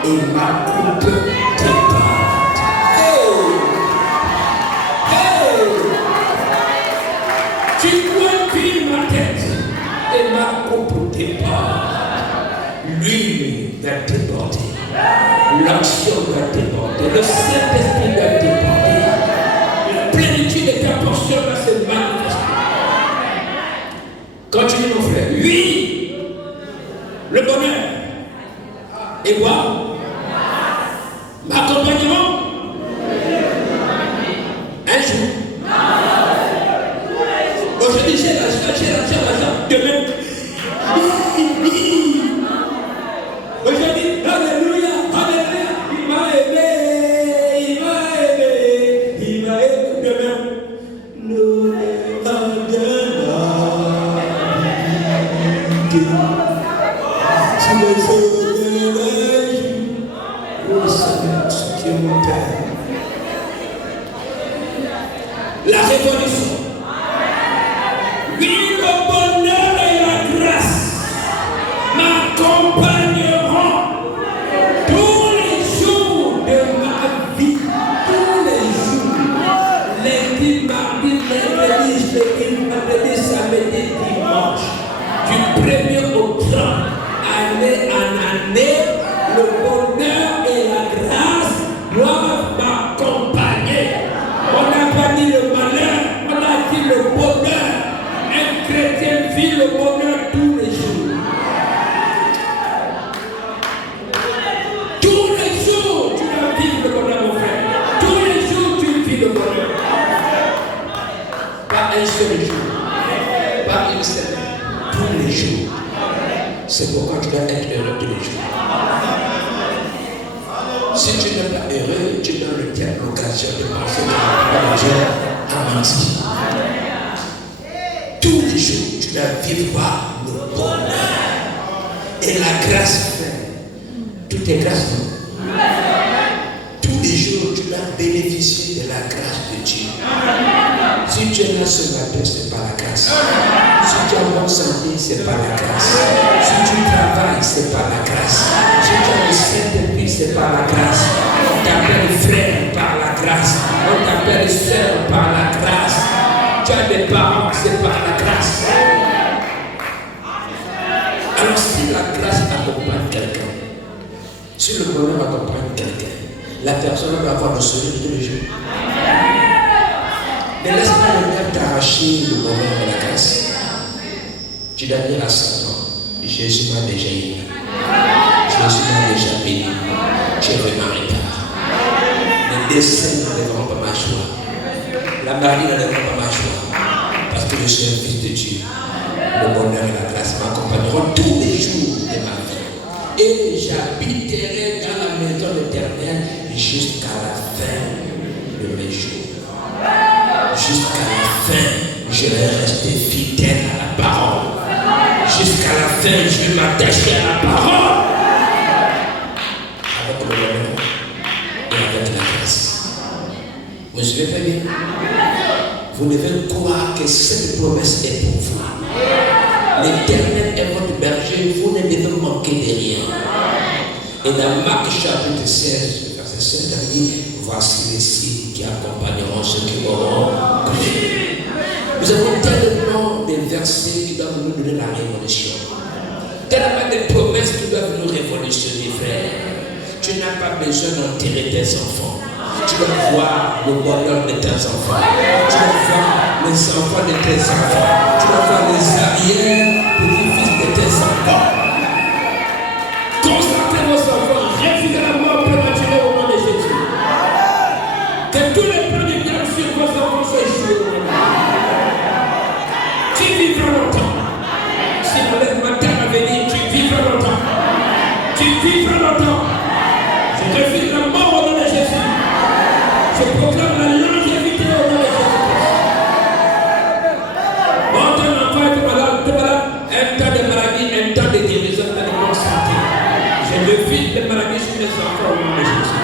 et ma coupe déborde. Tu conduis ma tête et ma coupe déborde. L'huile va déborder. L'action va déborder. Le Saint-Esprit va déborder. La plénitude de ta portion va se manifester. Continue mon frère. Oui. Le bonheur. Et quoi? M'accompagnement. Un jour. Aujourd'hui, j'ai l'argent. Demain. Aujourd'hui, alléluia. Il m'a aimé. Demain. Nous la révolution. Oui, le bonheur et la grâce m'accompagneront tous les jours de ma vie. Tous les jours. Lundi, mardi, mercredi, jeudi, vendredi, samedi, dimanche. Du 1er au 30, année en année, le bonheur et la grâce doivent m'accompagner. On n'a pas dit le malheur, on a dit le bonheur. Un chrétien vit le bonheur tous les jours. Tous les jours, tu vas vivre le bonheur, mon frère. Tous les jours, tu vis le bonheur. Pas un seul jour, pas une semaine, tous les jours. C'est pourquoi tu dois être heureux tous les jours. Si tu n'es pas heureux, tu donnes le diable l'occasion de penser que Dieu a menti. Tous les jours, tu dois vivre le bonheur. Et la grâce fait. Tout est grâce. Tous les jours, tu dois bénéficier de la grâce de Dieu. Si tu es là ce matin, ce n'est pas la grâce. Si tu as bonne santé, ce n'est pas la grâce. Si tu travailles, ce n'est pas la grâce. Si tu as le Saint-Esprit, ce n'est pas la grâce. On t'appelle frère par la grâce. On t'appelle sœur par la grâce. Tu as des parents, c'est par la grâce. Alors si la grâce accompagne quelqu'un, si le bonheur accompagne quelqu'un, la personne va avoir le sourire tous les jours. Ne laisse pas le diable t'arracher le bonheur de la grâce. Tu dois dire à Satan, Jésus m'a déjà aimé. Jésus m'a déjà béni. Tu es vraiment en retard. Les décès n'enlèveront pas ma joie. La maladie n'enlèvera pas ma joie. Parce que je suis un fils de Dieu. Le bonheur et la grâce m'accompagneront tous les jours de ma vie. Et j'habiterai dans la maison de l'Éternel jusqu'à la fin de mes jours. Jusqu'à la fin, je vais rester fidèle à la parole. Jusqu'à la fin, je vais m'attacher à la parole. Avec le bonheur et avec la grâce. Vous suivez très bien? Vous devez croire que cette promesse est pour vous. L'Éternel est votre berger, vous ne devez manquer de rien. Et dans Marc chapitre 16, verset 7, il dit, voici les signes qui accompagneront ceux qui auront cru. Nous avons tellement commencer qui doivent nous donner la révolution. Tellement de promesses qui doivent nous révolutionner, frère. Tu n'as pas besoin d'enterrer tes enfants. Tu dois voir le bonheur de tes enfants. Tu dois voir les enfants de tes enfants. Tu dois voir les arrière-petits-fils de tes enfants. Constatez vos enfants. Refusez la mort prématurée au nom de Jésus. Que tous les plans de Dieu sur vos enfants soient échoués. Tu vivras longtemps. Si on lève ma terre à venir, tu vivras longtemps. Tu vivras longtemps. Je refuse la mort au nom de Jésus. Je proclame la longévité au nom de Jésus. Bon, ton enfant est malade, un temps de maladie, un temps de guérison, un temps de bonne santé. Je refuse les maladies sur les enfants au nom de Jésus.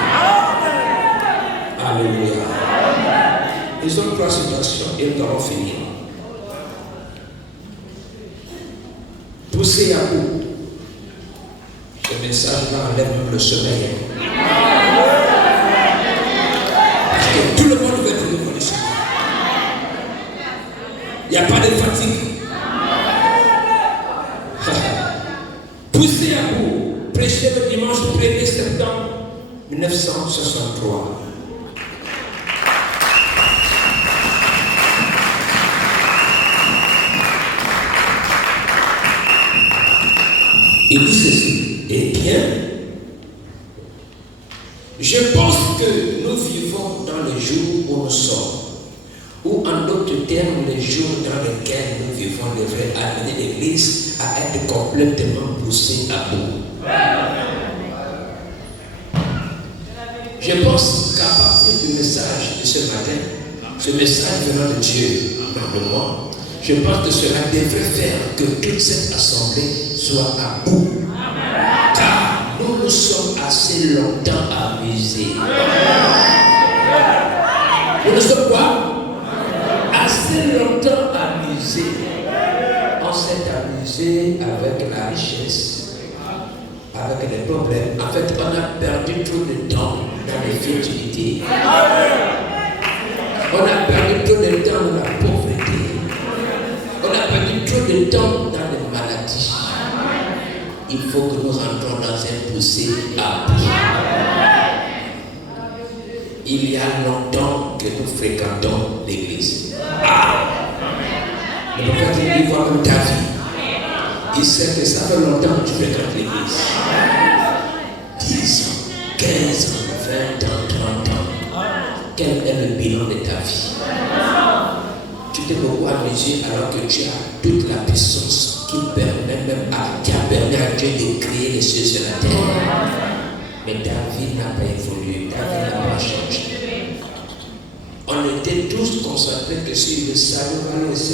Alléluia. Ils ont trois situations et nous allons finir. Poussez à bout. Ce message-là enlève même le sommeil. Parce que tout le monde veut être révolutionnaire. Il n'y a pas de fatigue. Poussez à bout. Prêchez le dimanche 1er septembre 1963. Il dit ceci, eh bien, je pense que nous vivons dans les jours où nous sommes, ou en d'autres termes, les jours dans lesquels nous vivons devraient amener l'Église à être complètement poussée à bout. Je pense qu'à partir du message de ce matin, ce message venant de Dieu dans le monde, je pense que cela devrait faire que toute cette assemblée soit à bout. Car nous nous sommes assez longtemps amusés. Nous nous sommes quoi? Assez longtemps amusés. On s'est amusé avec la richesse, avec les problèmes. En fait, on a perdu trop de temps dans les futilités. On a perdu trop de temps dans la pauvreté. On a perdu trop de temps dans les maladies. Il faut que nous rentrons dans un poussé à bout. Il y a longtemps que nous fréquentons l'église. Le prophète dit, voir comme David. Il sait que ça fait longtemps que tu fréquentes l'église. 10 ans, 15 ans, 20 ans, 30 ans. Quel est le bilan de ta vie? Tu t'es beaucoup amusé alors que tu as toute la puissance qui permet même qui a permis à Dieu de créer les cieux sur la terre. Mais David n'a pas évolué, David n'a pas changé. On était tous concentrés que sur le salut,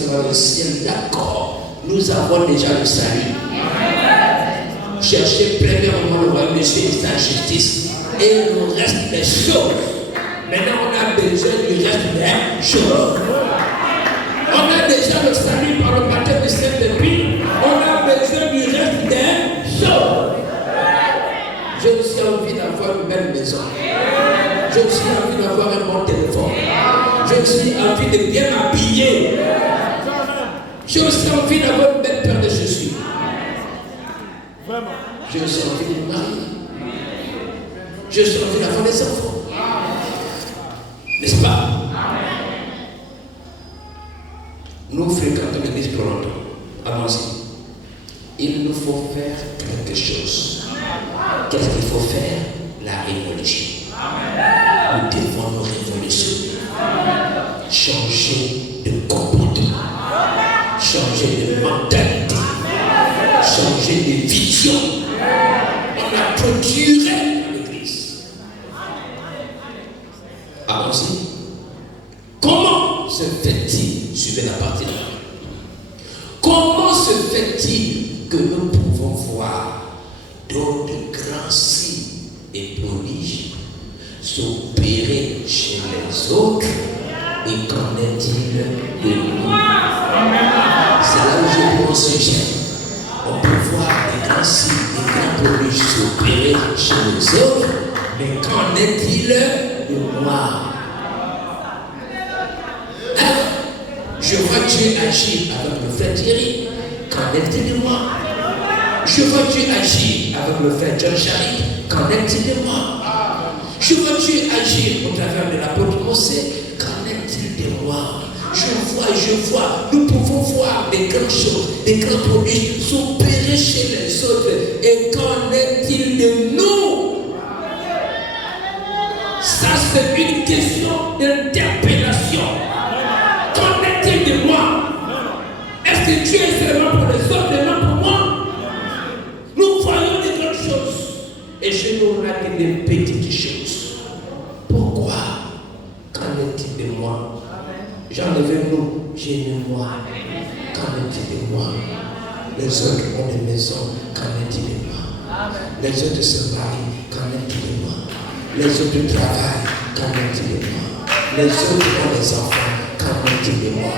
va le ciel, d'accord. Nous avons déjà le salut. Cherchez premièrement le royaume de Dieu et sa justice. Et il nous reste des choses. Maintenant, on a besoin du reste des choses. On a déjà le salut par le baptême du Saint-Esprit. On a besoin du reste des choses. J'ai aussi envie d'avoir une belle maison. J'ai aussi envie d'avoir un bon téléphone. J'ai aussi envie de bien m'habiller. J'ai aussi envie d'avoir une belle paire de chaussures. J'ai aussi envie de me marier. J'ai aussi envie d'avoir des enfants. N'est-ce pas? Nous fréquentons l'église pour longtemps. Allons-y. Il nous faut faire quelque chose. Qu'est-ce qu'il faut faire? La révolution. Nous devons nous révolutionner. Changer de comportement. Changer de mentalité. Changer de vision. On a trop duré dans l'église. Allons-y. Comment se fait-il, suivez la partie là, comment se fait-il que nous pouvons voir d'autres grands signes et prodiges s'opérer chez les autres et qu'en est-il de nous? C'est là où je prends ce sujet. On peut voir des grands signes, des grands prodiges s'opérer chez les autres, mais qu'en est-il de moi? Je vois Dieu agir avec le frère Thierry. Qu'en est-il de moi? Je vois Dieu agir avec le frère John Charit. Qu'en est-il de moi? Je vois Dieu agir au travers de l'apôtre Mosé. Qu'en est-il de moi? Je vois, nous pouvons voir des grandes choses, des grands produits s'opérer chez les autres. Et qu'en est-il de nous? Ça, c'est une question d'interpellation. Qu'en est-il de moi? Est-ce que Dieu est seulement pour les autres et non pour moi? Nous voyons des grandes choses et chez nous, on a que des petites choses. Pourquoi? Qu'en est-il de moi? J'enlève-nous, génie-moi. Qu'en est-il de moi? Les autres ont des maisons. Qu'en est-il de moi? Les autres se marient. Qu'en est-il de moi? Les autres travaillent. Qu'en est-il de moi? Les autres ont des enfants. Qu'en est-il de moi?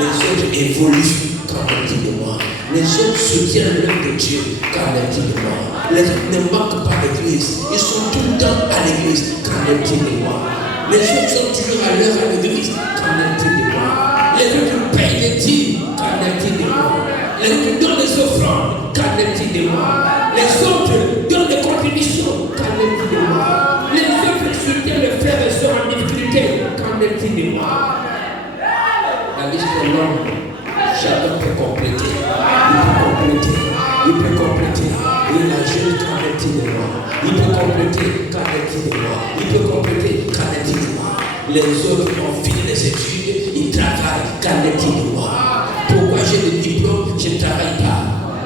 Les autres évoluent. Qu'en est-il de moi? Les autres soutiennent l'œuvre de Dieu. Qu'en est-il de moi? Les autres ne manquent pas d'église. Ils sont tout le temps à l'église. Qu'en est-il de moi? Les autres sont toujours à l'heure à l'église. Qu'en est-il de moi? Les autres payent les dîmes. Qu'en est-il de moi? Les autres donnent des offrandes. Qu'en est-il de moi? Les autres donnent des contributions. Qu'en est-il de moi? Les autres soutiennent les frères et sœurs en difficulté. Qu'en est-il de moi? La liste est longue. Chacun peut compléter. Il peut compléter. Il ajoute qu'en est-il de moi? Il peut compléter qu'en est-il de moi? Il peut compléter qu'en est-il de moi? Les autres ont fini les études, ils travaillent. Qu'en est-il de moi? Pourquoi j'ai le diplôme, je ne travaille pas?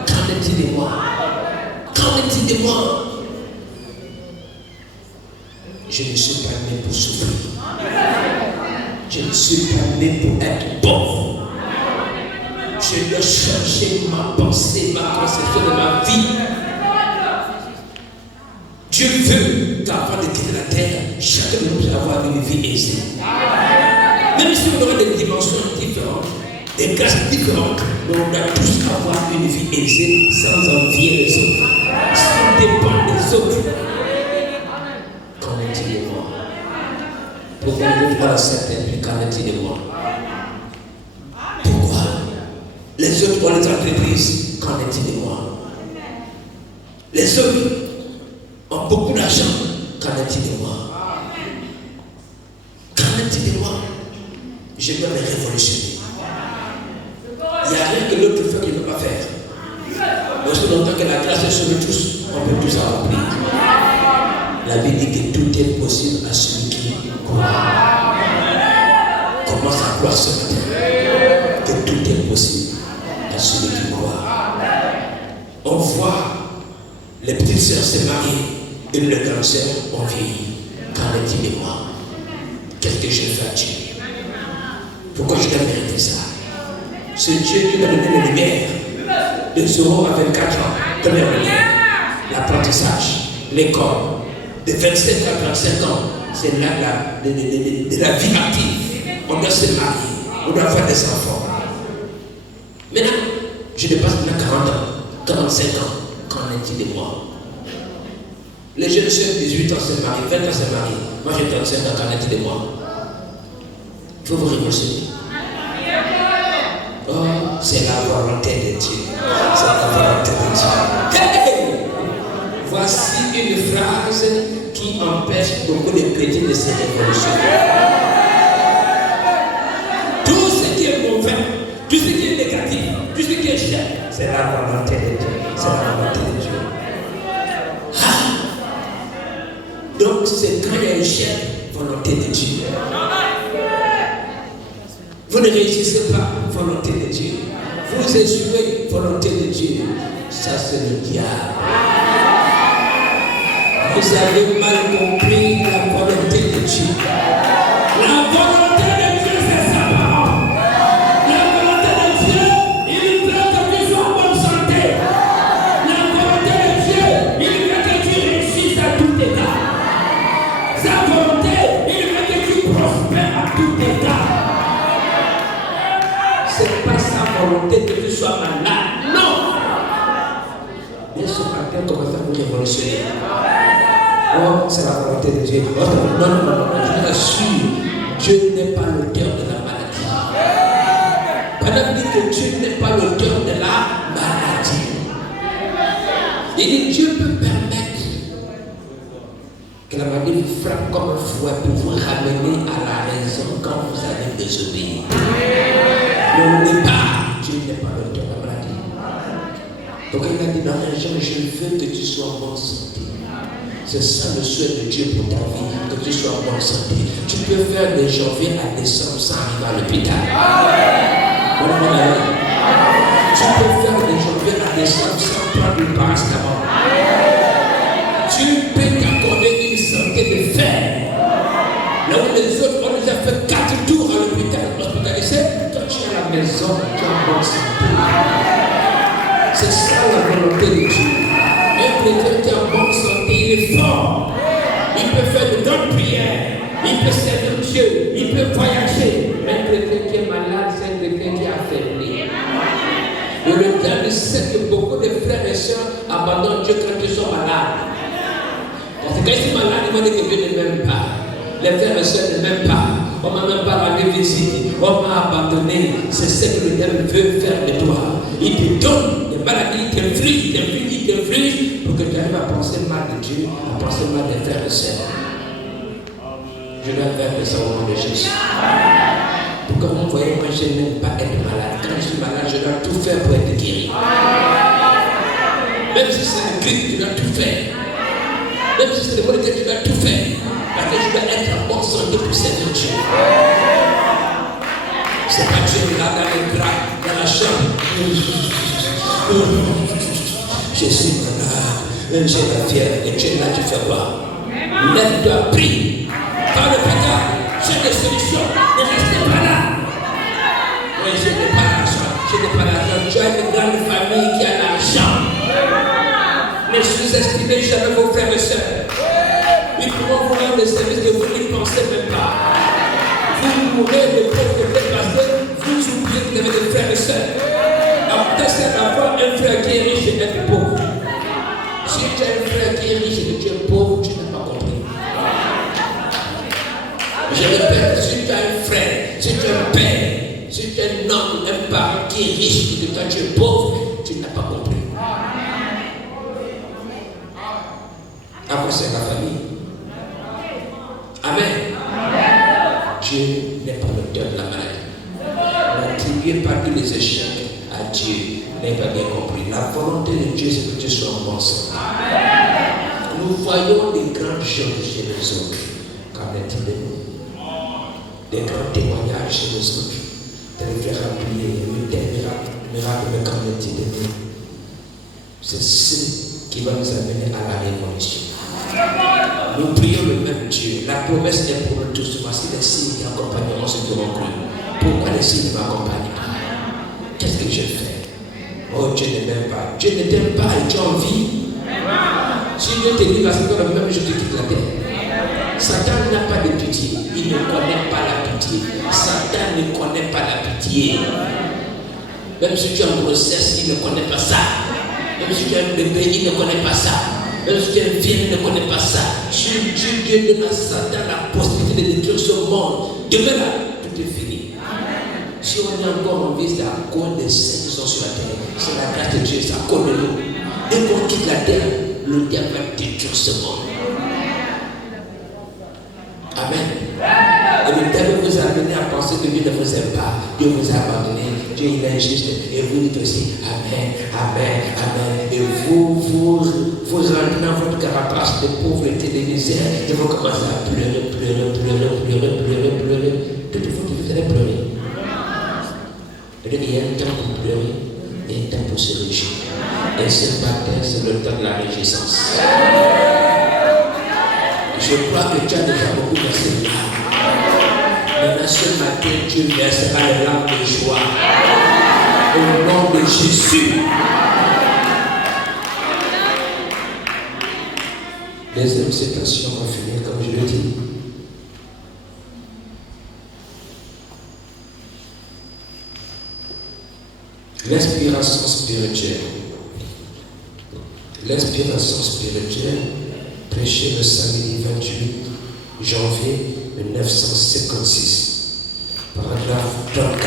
Qu'en est-il de moi? Qu'en est-il de moi? Je ne suis pas né pour souffrir. Je ne suis pas né pour être pauvre. Je dois changer ma pensée, ma conception de ma vie. Dieu veut qu'avant de quitter la terre, chacun de nous puisse avoir une vie aisée. Même si on aura des dimensions différentes, des grâces différentes, mais on doit tous avoir une vie aisée sans envier les autres, sans dépendre des autres. Qu'en est-il de moi? Pourquoi je ne veux pas accepter? Qu'en est-il de moi? Pourquoi? Les autres ont les entreprises. Qu'en est-il de moi? Les autres ont beaucoup d'argent. Qu'en est-il de moi? Qu'en est-il de moi? Je dois me révolutionner. Il n'y a rien que l'autre fait qu'il ne peut pas faire. Aussi longtemps que la grâce est sur nous tous, on peut tous accomplir. La Bible dit que tout est possible à celui qui croit. Commence à croire ce matin que tout est possible à celui qui croit. On voit les petites sœurs se marier et les grandes sœurs ont vieilli. Qu'en est-il de moi? Qu'est-ce que j'ai fait à Dieu? Pourquoi je dois mériter ça? C'est Dieu qui m'a donné la lumière de 0 à 24 ans. Première lumière, l'apprentissage, l'école. De 27 à 35 ans, c'est là de la vie active. On doit se marier, on doit avoir des enfants. Maintenant, je dépasse maintenant 40 ans, 45 ans. Qu'en est-il de moi? Les jeunes sœurs, 18 ans se marient, 20 ans se marient. Moi j'ai 35 ans, qu'en est-il de moi? Il faut vous révolutionner. Oh, c'est la volonté de Dieu. C'est la volonté de Dieu. Hey! Voici une phrase qui empêche beaucoup de chrétiens de se révolutionner. Tout ce qui est mauvais, tout ce qui est négatif, tout ce qui est cher, c'est la volonté de Dieu. C'est la volonté de Dieu. Ah! Donc c'est quand il y a une chère volonté de Dieu. Vous ne réussissez pas, volonté de Dieu. Vous échouez, volonté de Dieu. Ça c'est le diable. Vous avez mal compris la volonté de Dieu. La volonté de Dieu, c'est sa parole. La volonté de Dieu, il veut que tu sois en bonne santé. La volonté de Dieu, il veut que tu réussisses à tout état. Sa volonté, il veut que tu prospères à tout état. C'est pas sa volonté que tu sois malade. Non! Bien sûr, matin, commence à vous révolutionner. Oh, c'est la volonté de Dieu. Oh, non, je l'assure, Dieu n'est pas l'auteur de la maladie. Pendant que Dieu n'est pas l'auteur de la maladie. Il dit Dieu peut permettre que la maladie vous frappe comme un fouet pour vous ramener à la raison quand vous avez désobéi. N'oubliez pas, Dieu n'est pas l'auteur de la maladie. Donc il a dit dans un genre, je veux que tu sois en bonne santé. C'est ça le souhait de Dieu pour ta vie, que tu sois en bonne santé. Tu peux faire de janvier à décembre sans arriver à l'hôpital. Tu peux faire de janvier à décembre sans prendre le paracétamol. Tu peux t'accorder une santé de fer. Là où les autres, on les a fait 4 tours à l'hôpital, hospitalisé. Toi, tu es à la maison, tu es en bonne santé. C'est ça la volonté de Dieu. Un chrétien qui est en bonne santé, il est fort. Il peut faire de grandes prières. Il peut servir Dieu. Il peut voyager. Un chrétien qui est malade, c'est un chrétien qui est affaibli. Et le diable sait que beaucoup de frères et sœurs abandonnent Dieu quand ils sont malades. Parce que quand ils sont malades, ils vont dire que Dieu ne m'aime pas. Les frères et sœurs ne m'aiment pas. On ne m'a même pas rendu visite. On m'a abandonné. C'est ce que le diable veut faire de toi. Il te donne des maladies, il t'inflige pour que tu arrives à penser mal de Dieu, à penser mal des frères et sœurs. Je vais faire de ça au nom de Jésus. Pourquoi vous voyez, moi je n'aime pas être malade. Quand je suis malade, je dois tout faire pour être guéri. Même si c'est une grippe, tu dois tout faire. Même si c'est le monde que tu dois tout faire. Parce que je dois être en bonne santé pour servir Dieu. C'est pas Dieu là dans les bras, dans la chambre. Je suis malade, j'ai la fièvre, et Dieu là, tu fais quoi? Lève-toi, prie. Par le pétard, j'ai des solutions. Ne restez pas là. Oui, je n'ai pas l'argent. Tu as une grande famille qui a l'argent. Ne sous-estimez jamais vos frères et sœurs. Ils pourront vous rendre des services que vous n'y pensez même pas. Vous mourrez de pauvreté parce que vous oubliez que vous avez des frères et sœurs. Alors, qu'est-ce d'avoir un frère qui est riche et être pauvre? Si tu as un frère qui est riche et que tu es pauvre, tu n'as pas compris. Je répète, si tu as un frère, si tu es un père, si tu es un homme, un parent qui est riche et que toi tu es pauvre, tu n'as pas compris. Après, c'est la famille. Amen. Dieu n'est pas l'auteur de la maladie. N'attribuez pas tous les échecs à Dieu. N'avez pas bien compris. La volonté de Dieu, c'est que tu sois en bonne santé. Nous voyons des grandes choses chez les autres. Qu'en est-il de nous? Des grands témoignages chez les autres. Des frères prier, des miracles, mais qu'en est-il de nous? C'est ce qui va nous amener à la révolution. Nous prions le même Dieu. La promesse est pour nous tous. Voici les signes qui accompagneront ceux qui ont cru. Pourquoi les signes ne m'accompagnent pas? Qu'est-ce que je fais? Oh, Dieu ne m'aime pas. Dieu ne t'aime pas et tu as envie. Si Dieu te dit parce que le même jour tu quittes la terre. Satan n'a pas de pitié. Il ne connaît pas la pitié. Satan ne connaît pas la pitié. Même si tu es en grossesse, il ne connaît pas ça. Même si tu as un bébé, il ne connaît pas ça. Même si tu es un vieil, il ne connaît pas ça. Si Dieu donne à Satan la possibilité de détruire ce monde, demain là, tout est fini. Si on est encore en vie, c'est à cause des saints qui sont sur la terre. C'est la grâce de Dieu, c'est à cause de nous. Dès qu'on quitte la terre, le diable va détruire ce monde. Amen. Et le diable vous a amené à penser que Dieu ne vous aime pas. Dieu vous a abandonné. Dieu il est juste. Et vous dites aussi Amen, Amen, Amen. Et vous rentrez dans votre carapace de pauvreté, de misère. Et vous commencez à pleurer. Toute fois que vous allez pleurer. Il y a un temps pour pleurer et un temps pour se réjouir. Et ce matin, c'est le temps de la réjouissance. Je crois que tu as déjà beaucoup versé de larmes. Maintenant, ce matin, Dieu versera les larmes de joie. Au nom de Jésus. Deuxième citation, on va finir comme je le dis. L'inspiration spirituelle. L'inspiration spirituelle, prêchée le samedi 28 janvier 1956, paragraphe 34.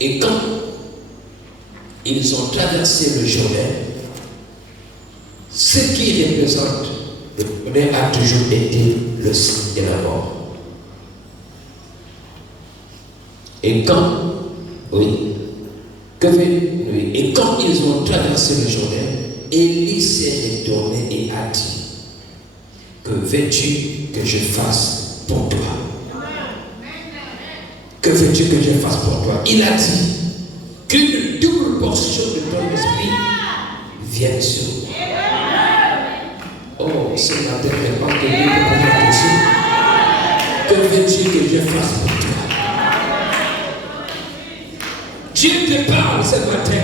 Et quand ils ont traversé le Jourdain, ce qui représente le Jourdain a toujours été le signe de la mort. Et quand, et quand ils ont traversé le Jourdain, Élie s'est retourné et a dit: que veux-tu que je fasse pour toi? Que veux-tu que je fasse pour toi? Il a dit qu'une double portion de ton esprit vienne sur moi. Oh, ce matin, je pense que Dieu te pose la question. Que veux-tu que je fasse pour toi? Dieu te parle ce matin.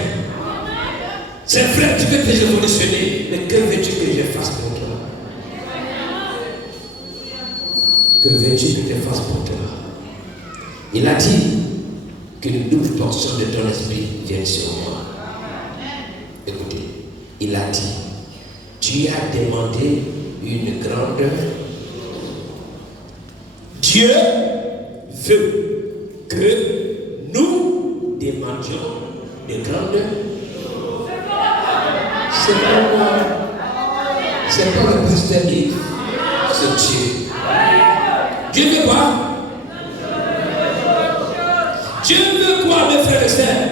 C'est vrai, tu veux te révolutionner, mais que veux-tu que je fasse pour toi? Que veux-tu que je fasse pour toi? Il a dit qu'une double portion de ton esprit vienne sur moi. Écoutez, il a dit: tu as demandé une grande. Dieu veut que nous demandions de grandes. C'est pas moi, c'est pas le pasteur Yves, c'est Dieu. Dieu veut quoi? Dieu veut quoi, mes frères et sœurs?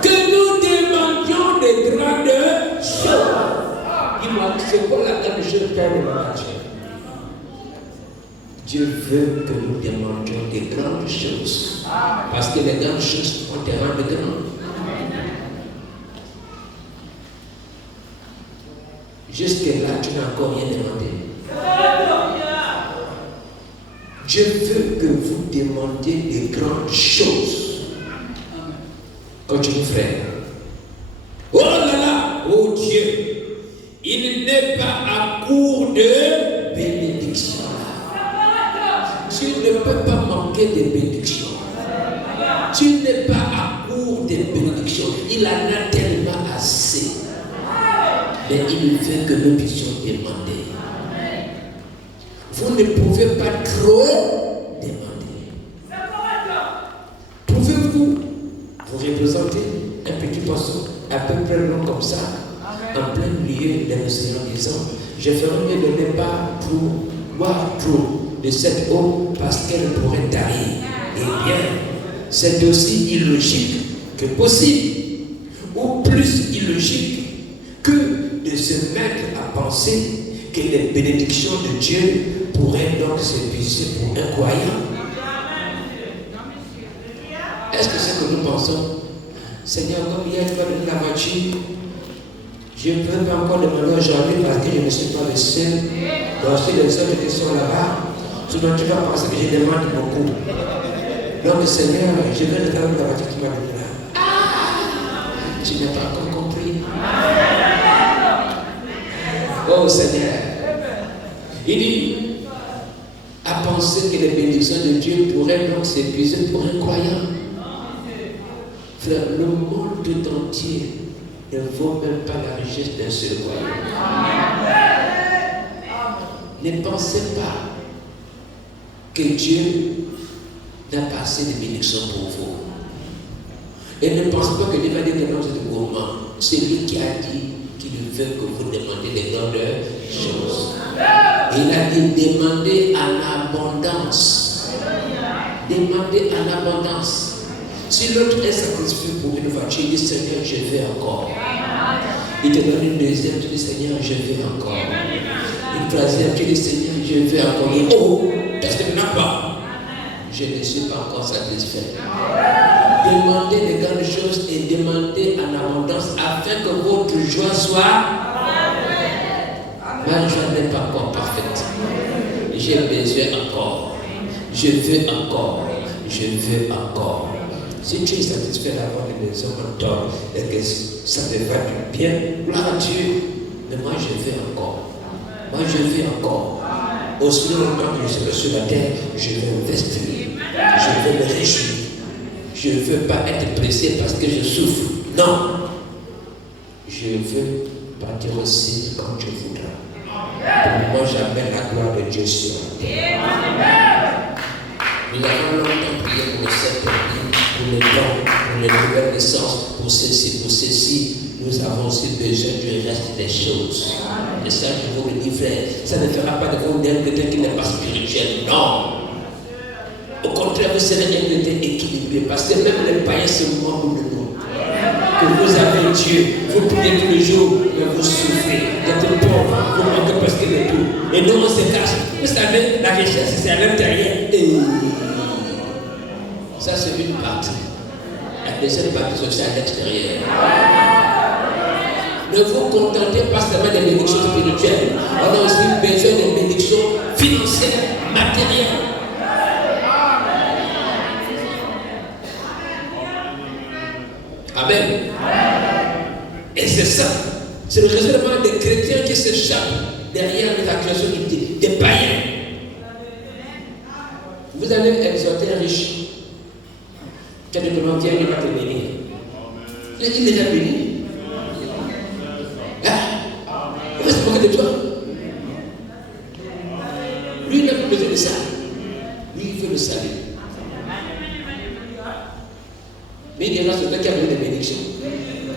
Que nous demandions de grandes choses. Dis-moi, c'est quoi la grande chose qu'il y a dans la Dieu? Dieu veut que nous demandions des grandes choses. Parce que les grandes choses vont te rendre grand. Jusque-là, tu n'as encore rien demandé. Dieu veut que vous demandiez des grandes choses. Continue, frère. Oh là là, oh Dieu, il n'est pas à court de bénédiction. Tu ne peux pas manquer de bénédiction. Tu n'es pas à court de bénédiction. Il en a tellement assez. Mais il veut que nous puissions demander. Vous ne pouvez pas trop demander. Pouvez-vous vous représenter un petit poisson à peu près long comme ça, en plein milieu de l'océan, disant: je ferai mieux de ne pas boire trop de cette eau parce qu'elle pourrait tarir. Eh bien, c'est aussi illogique que possible, ou plus illogique que de se mettre à penser que les bénédictions de Dieu pourraient donc s'épuiser pour un croyant. Est-ce que c'est ce que nous pensons? Seigneur, comme hier tu vas donner la voiture, je ne peux pas encore demander aujourd'hui parce que je ne suis pas le seul. Donc si les autres qui sont là-bas, sinon tu vas penser que je demande beaucoup. Donc Seigneur, je vais regarder la voiture qui m'a donné là. Tu n'as pas encore compris. Oh Seigneur, il dit à penser que les bénédictions de Dieu pourraient donc s'épuiser pour un croyant. Frère, le monde tout entier ne vaut même pas la richesse d'un seul croyant. Ne pensez pas que Dieu n'a pas assez de bénédictions pour vous. Et ne pensez pas que Dieu va dire que non, c'est gourmand. C'est lui qui a dit qu'il veut que vous demandiez les grandes choses. Il a dit demandez en abondance. Demandez en abondance. Si l'autre est satisfait pour une voiture, il dit Seigneur, je veux encore. Il te donne une deuxième, tu dis Seigneur, je veux encore. Une troisième, tu dis Seigneur, je veux encore. Et oh, qu'est-ce que tu n'as pas? Je ne suis pas encore satisfait. Demandez des grandes choses et demandez en abondance afin que votre joie soit. Ma joie n'est pas encore parfaite. J'ai besoin encore. Je veux encore. Je veux encore. Si tu es satisfait d'avoir des hommes en tort et que ça te va du bien, gloire à Dieu. Mais moi je veux encore. Moi je veux encore. Aussi longtemps que je serai sur la terre, je veux investir. Je veux me réjouir. Je ne veux pas être pressé parce que je souffre. Non. Je veux partir aussi quand tu voudras. Pour moi, j'amène la gloire de Dieu sur la terre. Nous avons longtemps prié pour le Saint-Esprit, pour les dons, pour les nouvelles naissances, pour ceci, pour ceci. Nous avons aussi besoin du reste des choses. Et ça, je vous le dis, frère, ça ne fera pas de vous quelqu'un qui n'est pas spirituel. Non. Au contraire, vous serez un chrétien équilibré. Parce que même les païens se moquent de nous. Que vous avez Dieu, vous priez tous les jours, mais vous souffrez. Vous êtes pauvre, vous manquez presque de tout. Et nous, on se cache. Vous savez, la richesse, c'est à l'intérieur. Et ça, c'est une partie. La deuxième partie, c'est à l'extérieur. Ne vous contentez pas seulement des bénédictions spirituelles. On a aussi besoin des bénédictions financières, matérielles. Amen. Et c'est ça. C'est le raisonnement des chrétiens qui s'échappent derrière les accusations des païens. Vous allez exhorter un riche. Quand tu demandes, viens, il va te bénir. Il est déjà béni. On va se moquer de toi. Lui, il n'a pas besoin de ça. Lui, il veut le salut. Mais il y a celui qui a besoin de bénédiction.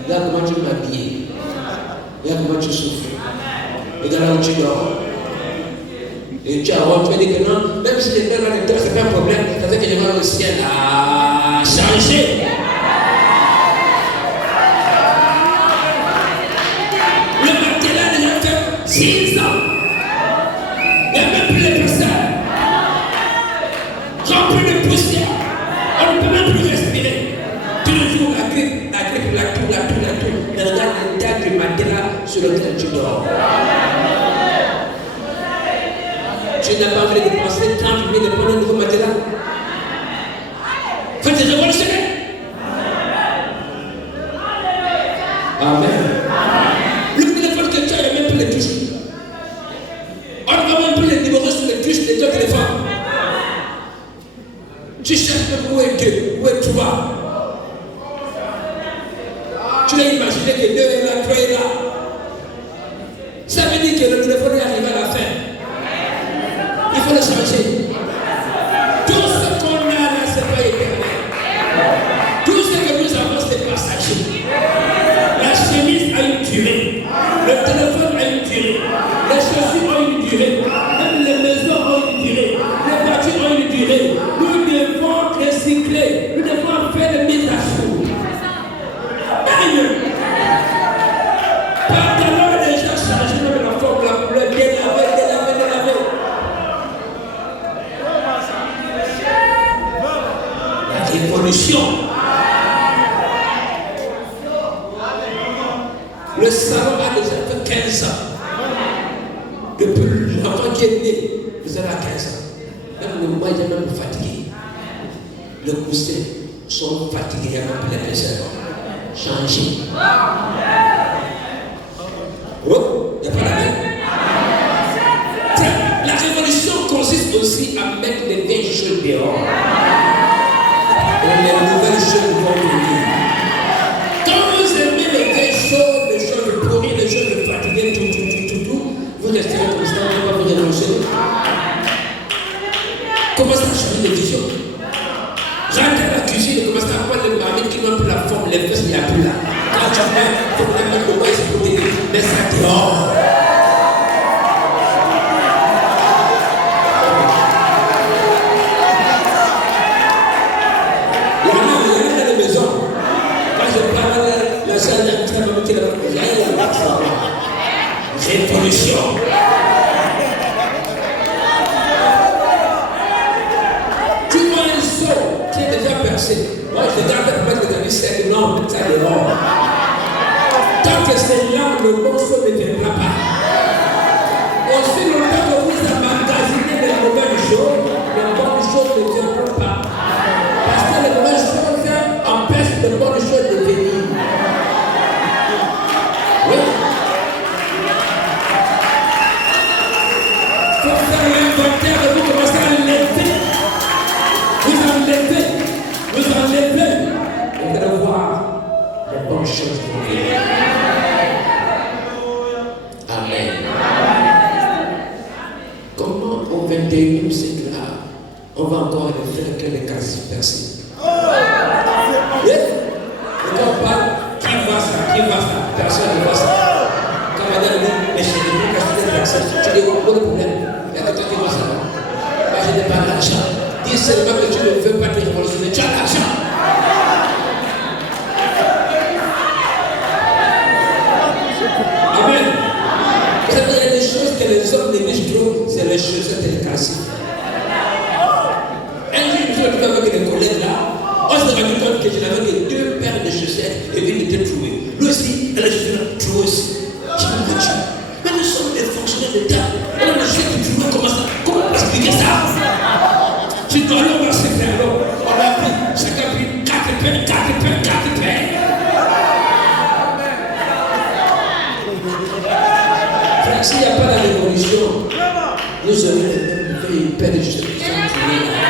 Regarde comment tu m'habilles. Regarde comment tu souffres. Regarde là où tu dors. Et tu as honte, tu vas dire que non, même si les gens ne c'est pas un problème, ça veut dire que je vais au ciel à changer. Le matelas déjà fait 6 ans. Il n'y a même plus les personnes. Rempli de poussière. On ne peut même plus respirer. Tous les jours, la grippe, la toux. Mais regarde l'état du matelas sur lequel tu dors. Tu n'as pas envie de dépenser 30 000 de prendre un nouveau matelas. Faites des révolutionnaires. Amen. Le téléphone que tu as, il n'y a même plus les touches. On ne va même plus les numéros sur les touches de ton téléphone. Tu cherches même où est Dieu, où est toi. Tu l'as imaginé que 2 est là, 3 est là. Ça veut dire que le téléphone est arrivé à la fin. Il faut le changer. Tout ce qu'on a là, ce n'est pas éternel. Tout ce que nous avons, c'est passager. La chemise a une durée. Le téléphone a une durée. Les chaussures ont une durée. Même les maisons ont une durée. Les voitures ont une durée. Nous devons recycler. Nous devons faire des mises à jour. Pantalon déjà changé, même la forme, la couleur, délavé. La révolution. Le salon a déjà fait 15 ans. Depuis l'enfant qui est né, vous avez 15 ans. Même le mois, il est même fatigué. Le coussin sont fatigués, il y a même plus l'épaisseur. Changer. Oh, il n'y a pas la même. La révolution consiste aussi à mettre les vieilles choses dehors. Et les nouvelles choses vont venir. Quand vous aimez les vieilles choses, les choses pourries, les choses fatiguées, tout, vous resterez comme ça, vous ne pouvez pas vous révolutionner. Commencez à changer de vision. Rentrez à la cuisine et commencez à prendre les marmites qui n'ont plus la forme, les fesses, il n'y a plus là. Quand tu mets, il faut mettre le bois, c'est pour t'aider. Mets ça dehors. Il y en a dans les maisons. Quand je parle, la salle est très bonne, il y a révolution. Qui est déjà percé. Moi, je regarde le mettre de l'histoire, non, mettre ça dehors. Tant que c'est là, le morceau ne viendra pas. Aussi longtemps que vous emmagasinez les mauvaises choses, les bonnes choses ne viendront pas. Parce que les mauvaises choses empêchent les bonnes choses de venir. Oui. Il faut faire l'inventaire et vous commencez à lever. Vous enlevez. Vous allez voir les bonnes choses qui vont venir. Amen. Comment au 21e siècle là, on va encore faire que les calcifs percés. Et quand on parle, qui voit ça, personne ne voit ça. Quand madame dit, mais je n'ai pas cassé personne, tu dis, oh, le problème, il y a que toi qui vois ça. Moi, je n'ai pas l'argent. Dis seulement que tu ne veux pas te révolutionner, tu as l'argent. Amen. Vous savez, il y a des choses que les hommes négligent trop, c'est les chaussettes et les calcifs. Un jour, je me suis retrouvé avec des collègues là. On s'est rendu compte que je n'avais que 2 paires de chaussettes et une était trouée. Lui aussi, elle a juste trouvé aussi. Je me dis, mais nous sommes des fonctionnaires d'État. On a des chaussettes qui trouvaient comment ça? Comment on peut expliquer ça? Tu dois aller au marché faire l'eau. On a pris, chacun a pris 4 paires. Frère, s'il n'y a pas la révolution, nous aurions une paire de chaussettes qui sont trouées là.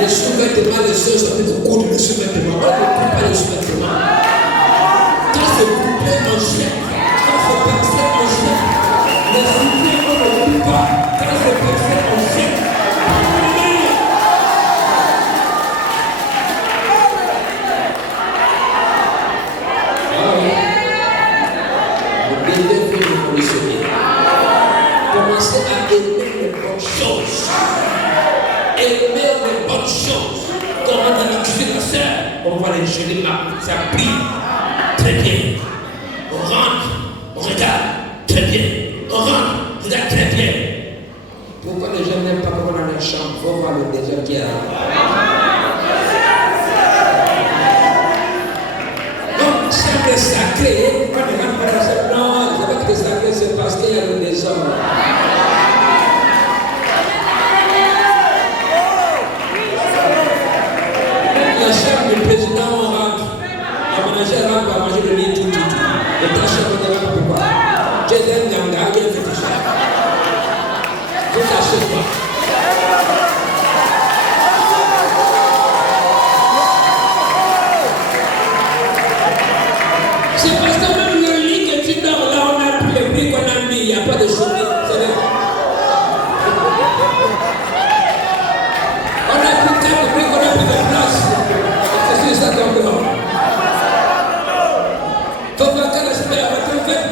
Les sous-vêtements, les sœurs sont beaucoup de sous-vêtements. On ne coupe pas les sous-vêtements. Quand c'est coupé en chèque, quand c'est percé en chèque, les souliers, on ne coupe pas. Quand c'est percé en chèque. Vous devez vous révolutionner. Commencez à aimer les bonnes choses. Aimer les bonnes choses. Comment on a tué la sœur, on va les jeter là, ça brille. Très bien. On rentre, on regarde. Très bien. On rentre, on regarde très bien. Pourquoi les gens n'aiment pas comment dans la chambre? Il faut voir le désert qui est là. Donc, chaque sacré, quand on rentre dans la chambre, non, je ne sais pas que sacré, c'est parce qu'il y a le désordre. La chambre du président, on rentre. La ménagère rentre, va manger le lit, tout. Et ta chambre, on ne sait pas pourquoi. Tu es un ganga, il y a un féticheur. Tout ça, chez toi. C'est parce que même le lit que tu dors là, on a pris le prix qu'on a mis, il n'y a pas de journée. On a pris 4 prix qu'on a pris de place. C'est ça qu'on dort. Faut voir quand la semaine va te faire.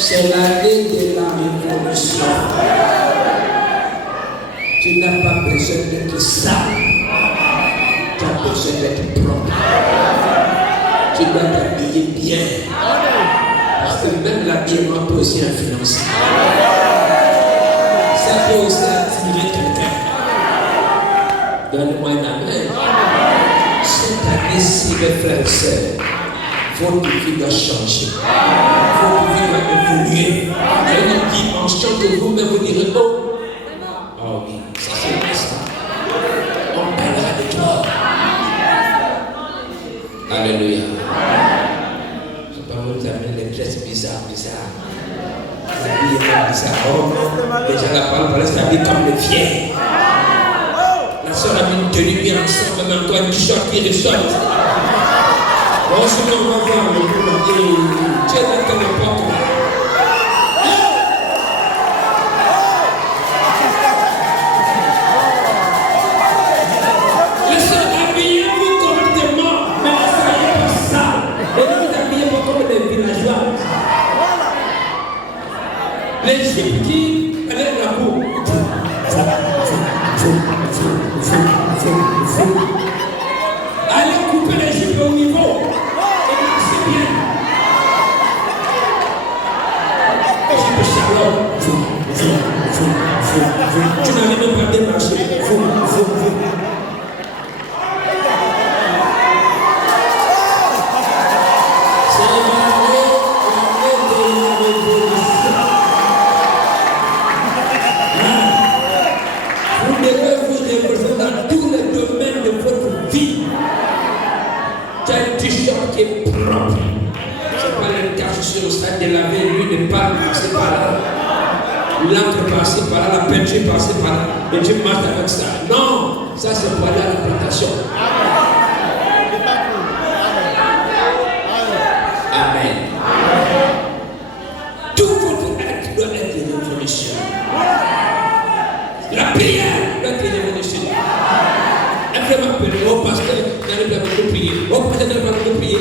C'est l'année de la révolution. Tu n'as pas besoin d'être sale. Tu as besoin d'être propre. Tu dois t'habiller bien. Parce que même l'habillement peut aussi influencer. Ça peut aussi attirer quelqu'un. Donne-moi un amen. Cette année-ci, mes frères et sœurs, votre vie doit changer. Votre vie doit évoluer. Il y a une dimension que vous-même vous direz, oh oui, ça c'est ça. On parlera de toi. Alléluia. Je ne vais pas vous amener les gestes bizarres. Les habillements bizarres. Oh non, les gens la parlent, s'habillent comme les vieilles. La soeur a mis une tenue bien ensemble, même encore un t-shirt qui ressort. Bon, sinon on va voir le boulot. Tu es dans ton époque. Les soeurs, habillez-vous correctement, mais ne soyez pas sales. Et ne vous habillez-vous comme des villageois. Les gypsies, allez de la boue. Allez couper les jupes au niveau. Et marchez bien. Jupe Shalom. Tu n'arrives même pas à démarcher. Qui est propre. C'est pas le cas sur le stade de la veille, lui ne parle pas, c'est pas là. l'encre par-ci, par-là, la peinture par-ci, par-là, et tu marches avec ça. Non, ça c'est pour aller à la plantation. Amen. Tout votre acte doit être une révolution. La prière doit être une révolution. Elle peut m'appeler, oh pasteur, n'arrive pas à prier. Oh pasteur, n'arrive pas à prier.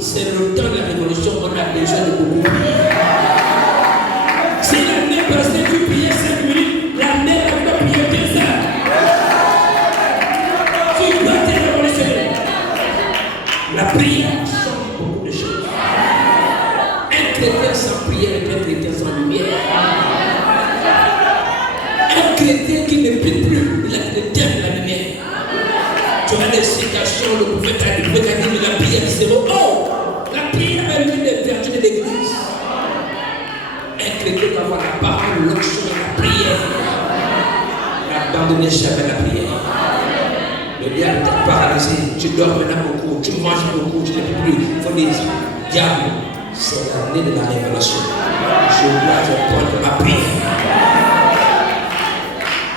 C'est le temps de la révolution, on a besoin de beaucoup prier. Si l'année passée tu priais 5 minutes, l'année elle va prier 2 heures. Tu dois te révolutionner. La prière change beaucoup de choses. Un chrétien sans prière est un chrétien sans lumière. Un chrétien qui ne prie plus, il a le thème de la lumière. Tu as des citations, le prophète a dit, la prière, c'est bon. Oh, la prière est l'une des vertus de l'église. Un chrétien doit avoir la parole, l'onction de la prière. N'abandonnez jamais la prière. Le diable t'a paralysé, tu dors maintenant beaucoup, tu manges beaucoup, tu ne peux plus. Il faut dire, diable, c'est l'année de la révélation. Je dois répondre ma prière.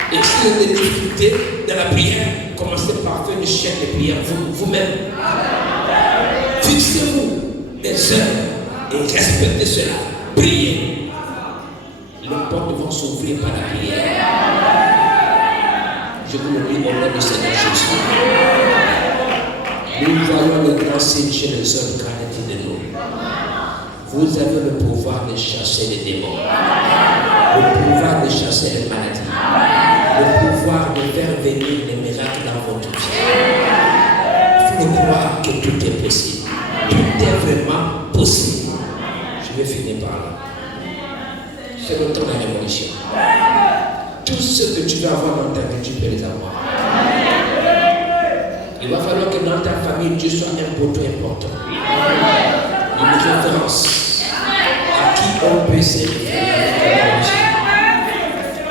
Et si vous avez des difficultés dans la prière, commencez par faire une chaîne de prière vous-même. Fixez-vous des heures et respectez cela. Priez. Les portes vont s'ouvrir par la prière. Je vous le dis au nom du Seigneur Jésus. Nous voyons le grand signe chez les hommes quand il dit de nous. Vous avez le pouvoir de chasser les démons, le pouvoir de chasser les maladies, le pouvoir de faire venir les miracles dans votre vie. Il faut croire que tout est possible. Tout est vraiment possible. Je vais finir par là. C'est le temps de la révolution. Tout ce que tu vas avoir dans ta vie, tu peux les avoir. Il va falloir que dans ta famille, Dieu soit un poteau important. Une référence à qui on peut se référer.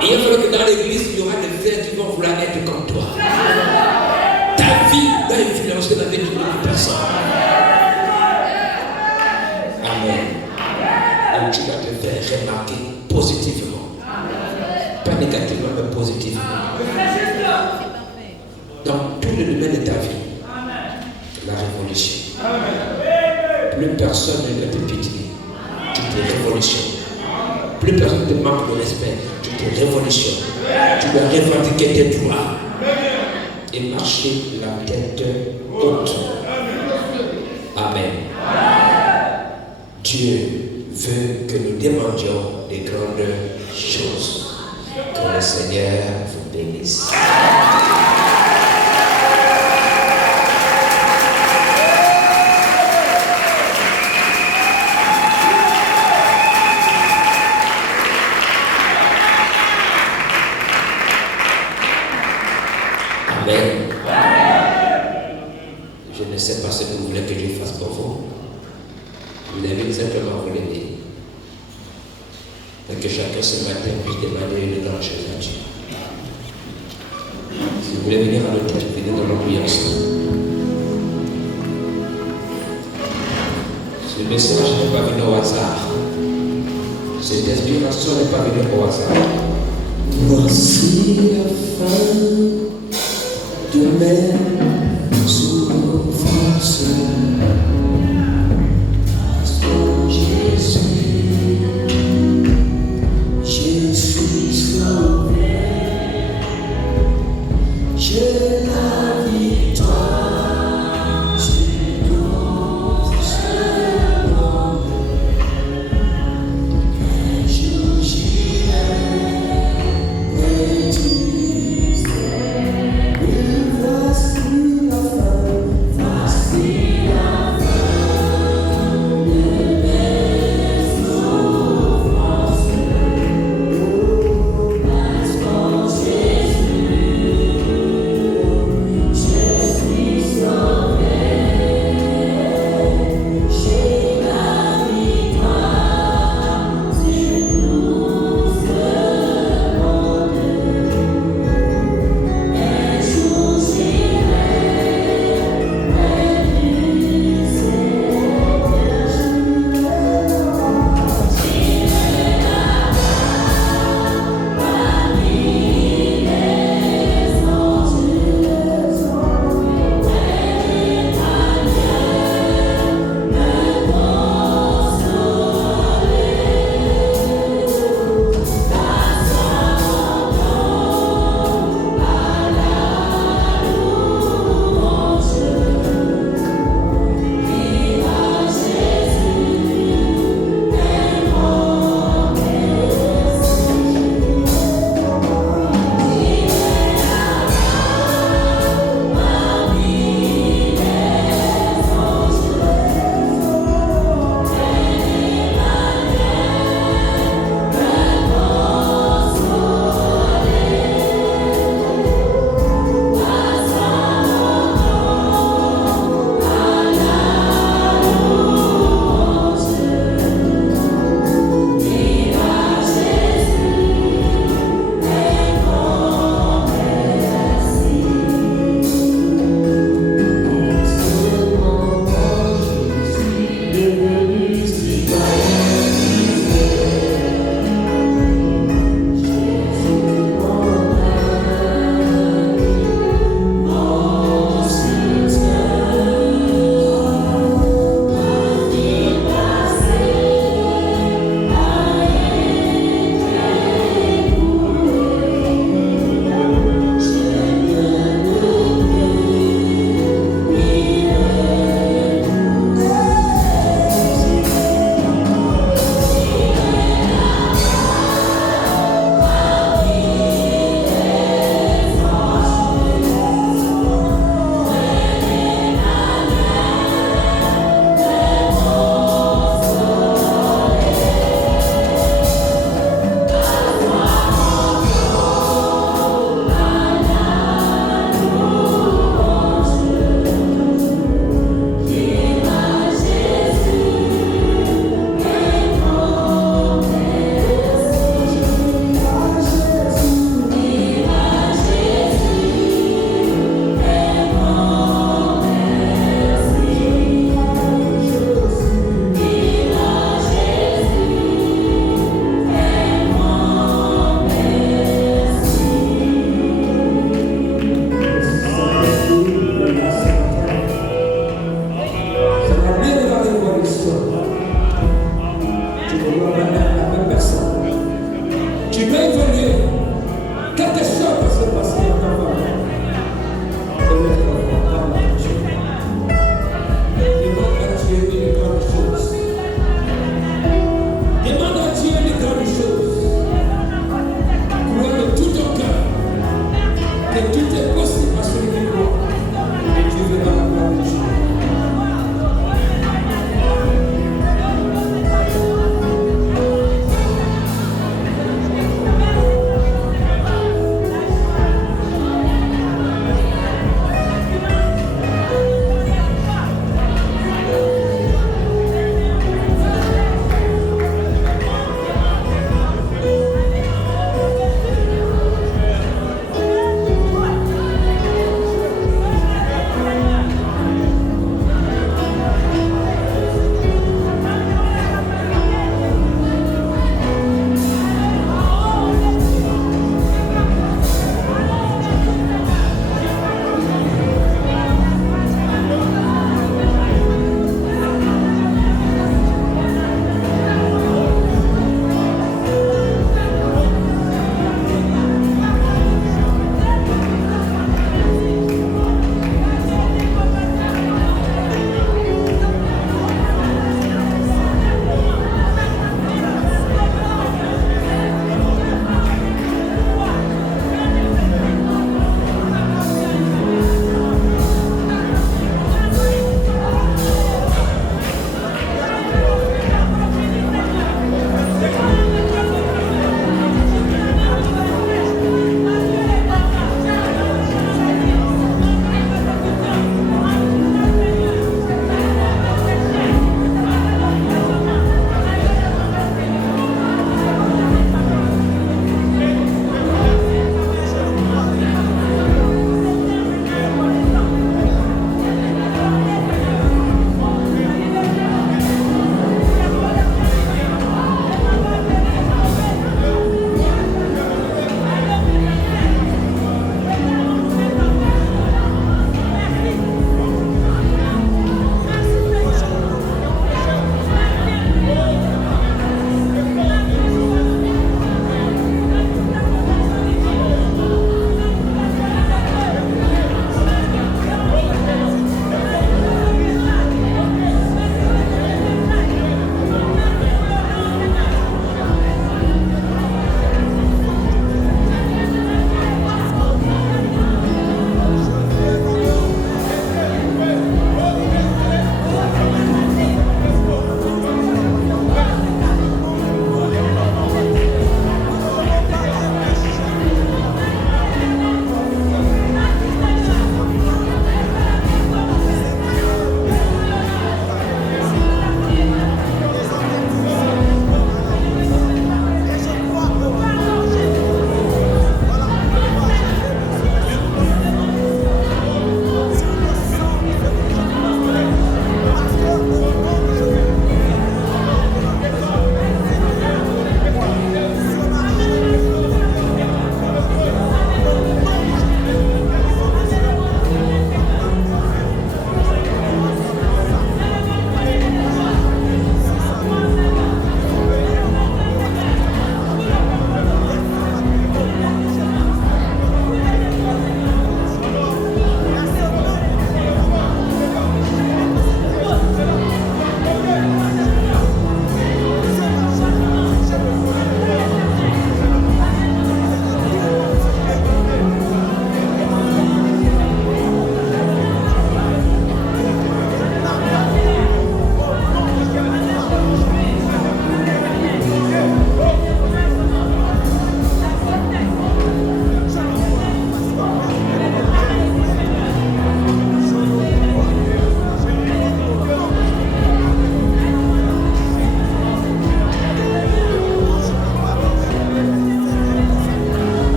Et il va falloir que dans l'église, il y aura des frères qui vont vouloir être comme toi. Ta vie doit influencer la vie d'une autre personne. Amen. Donc tu vas te faire remarquer positivement. Pas négativement, mais positivement. Dans tous les domaines de ta vie, la révolution. Plus personne ne te pitié, tu te révolutionnes. Plus personne te manque de respect, tu te révolutionnes. Tu dois revendiquer tes droits et marcher la tête haute. Amen. Dieu veut que nous demandions des grandes choses. Que le Seigneur vous bénisse. Amen. Je ne sais pas ce que vous voulez que je fasse pour vous. Vous avez simplement vous l'aider. Et que chacun ce matin puisse demander une grande chose à Dieu. Si vous voulez venir à l'hôtel, venez dans l'ambiance. Ce message n'est pas venu au hasard. Cette inspiration n'est pas venue au hasard. Voici la fin de mes souffrances. Voici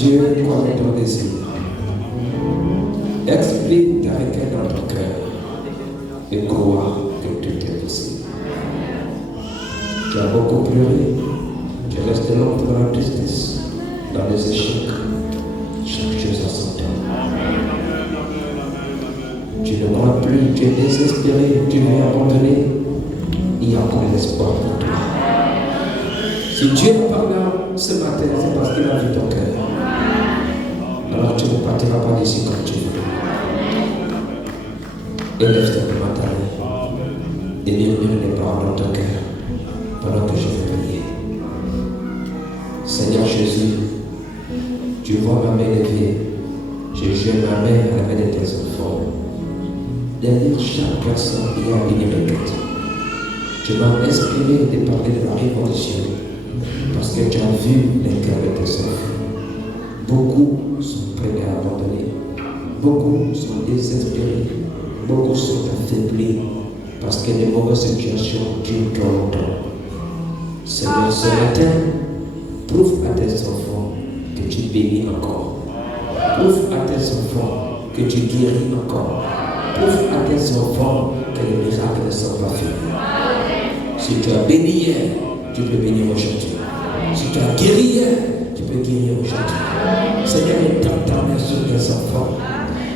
Dieu connaît ton désir. Exprime ta requête dans ton cœur et crois que tout est possible. Tu as beaucoup pleuré, tu es resté longtemps dans la tristesse, dans les échecs. Chaque chose a son temps. Tu ne crois plus, tu es désespéré, tu veux abandonner. Il y a encore l'espoir pour toi. Si Dieu parle ce matin, c'est parce qu'il a vu ton cœur. Alors tu ne partiras pas d'ici comme tu veux. Élève simplement ta main et murmure les paroles dans ton cœur pendant que je vais prier. Seigneur Jésus, tu vois ma main levée. Je joins ma main à la main de tes enfants. Derrière chaque personne, il y a une requête. Tu m'as inspiré de parler de la révolution parce que tu as vu les cœurs de tes enfants. Beaucoup sont prêts à abandonner. Beaucoup sont désespérés. Beaucoup sont affaiblis parce que les mauvaises situations durent trop longtemps. Seigneur, ce matin, prouve à tes enfants que tu bénis encore. Prouve à tes enfants que tu guéris encore. Prouve à tes enfants que les miracles ne sont pas faits. Si tu as béni hier, tu peux bénir aujourd'hui. Si tu as guéri hier, tu peux guérir aujourd'hui. Seigneur, étends ta main sur tes enfants.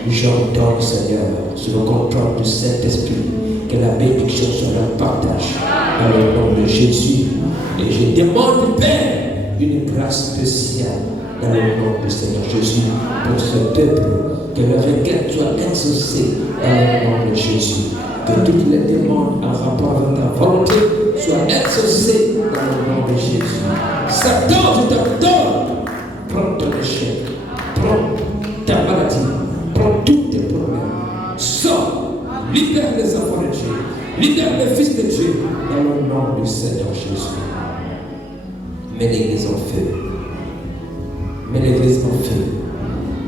J'ordonne, Seigneur, sous le contrôle du Saint-Esprit, que la bénédiction soit leur partage dans le nom de Jésus. Et je demande, Père, une grâce spéciale dans le nom du Seigneur Jésus pour ce peuple, que leur requête soit exaucée dans le nom de Jésus. Que toutes les demandes en rapport avec ta volonté soient exaucées dans le nom de Jésus. Satan, je t'ordonne, prends ton échec, prends ta maladie, prends tous tes problèmes. Sors, libère les enfants de Dieu, libère les fils de Dieu dans le nom du Seigneur Jésus. Mets l'église en feu. Mets l'église en feu.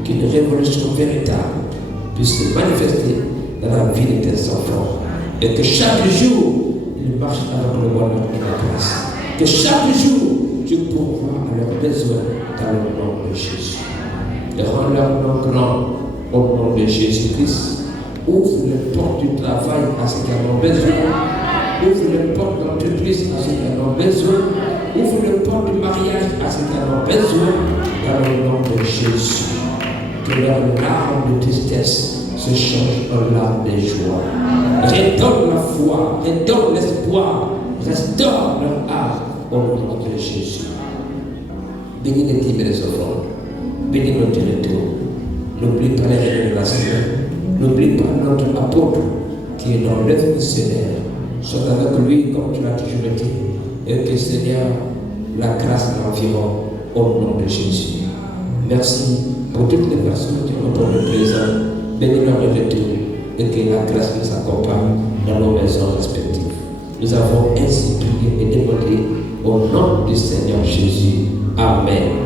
Qu'une révolution véritable puisse se manifester dans la vie de tes enfants. Et que chaque jour, ils marchent avec le bonheur et la grâce. Que chaque jour, tu pourvois à leurs besoins dans le nom de Jésus. Et rends leur nom grand au nom de Jésus-Christ. Ouvre les portes du travail à ceux qui en ont besoin. Ouvre les portes d'entreprise à ceux qui en ont besoin. Ouvre les portes du mariage à ceux qui en ont besoin dans le nom de Jésus. Que leurs larmes de tristesse se changent en larmes de joie. Redonne la foi, redonne l'espoir, restaure leur âme au nom de Jésus. Bénis les dîmes et les offrandes, bénis nos territoires. N'oublie pas les réunions de la semaine, n'oublie pas notre apôtre qui est dans l'œuvre missionnaire. Sois avec lui comme tu l'as toujours été. Et que Seigneur, la grâce l'environne au nom de Jésus. Merci pour toutes les personnes qui ont répondu présent. Bénis leur retour et que la grâce nous accompagne dans nos maisons respectives. Nous avons ainsi prié et demandé au nom du Seigneur Jésus. Amen.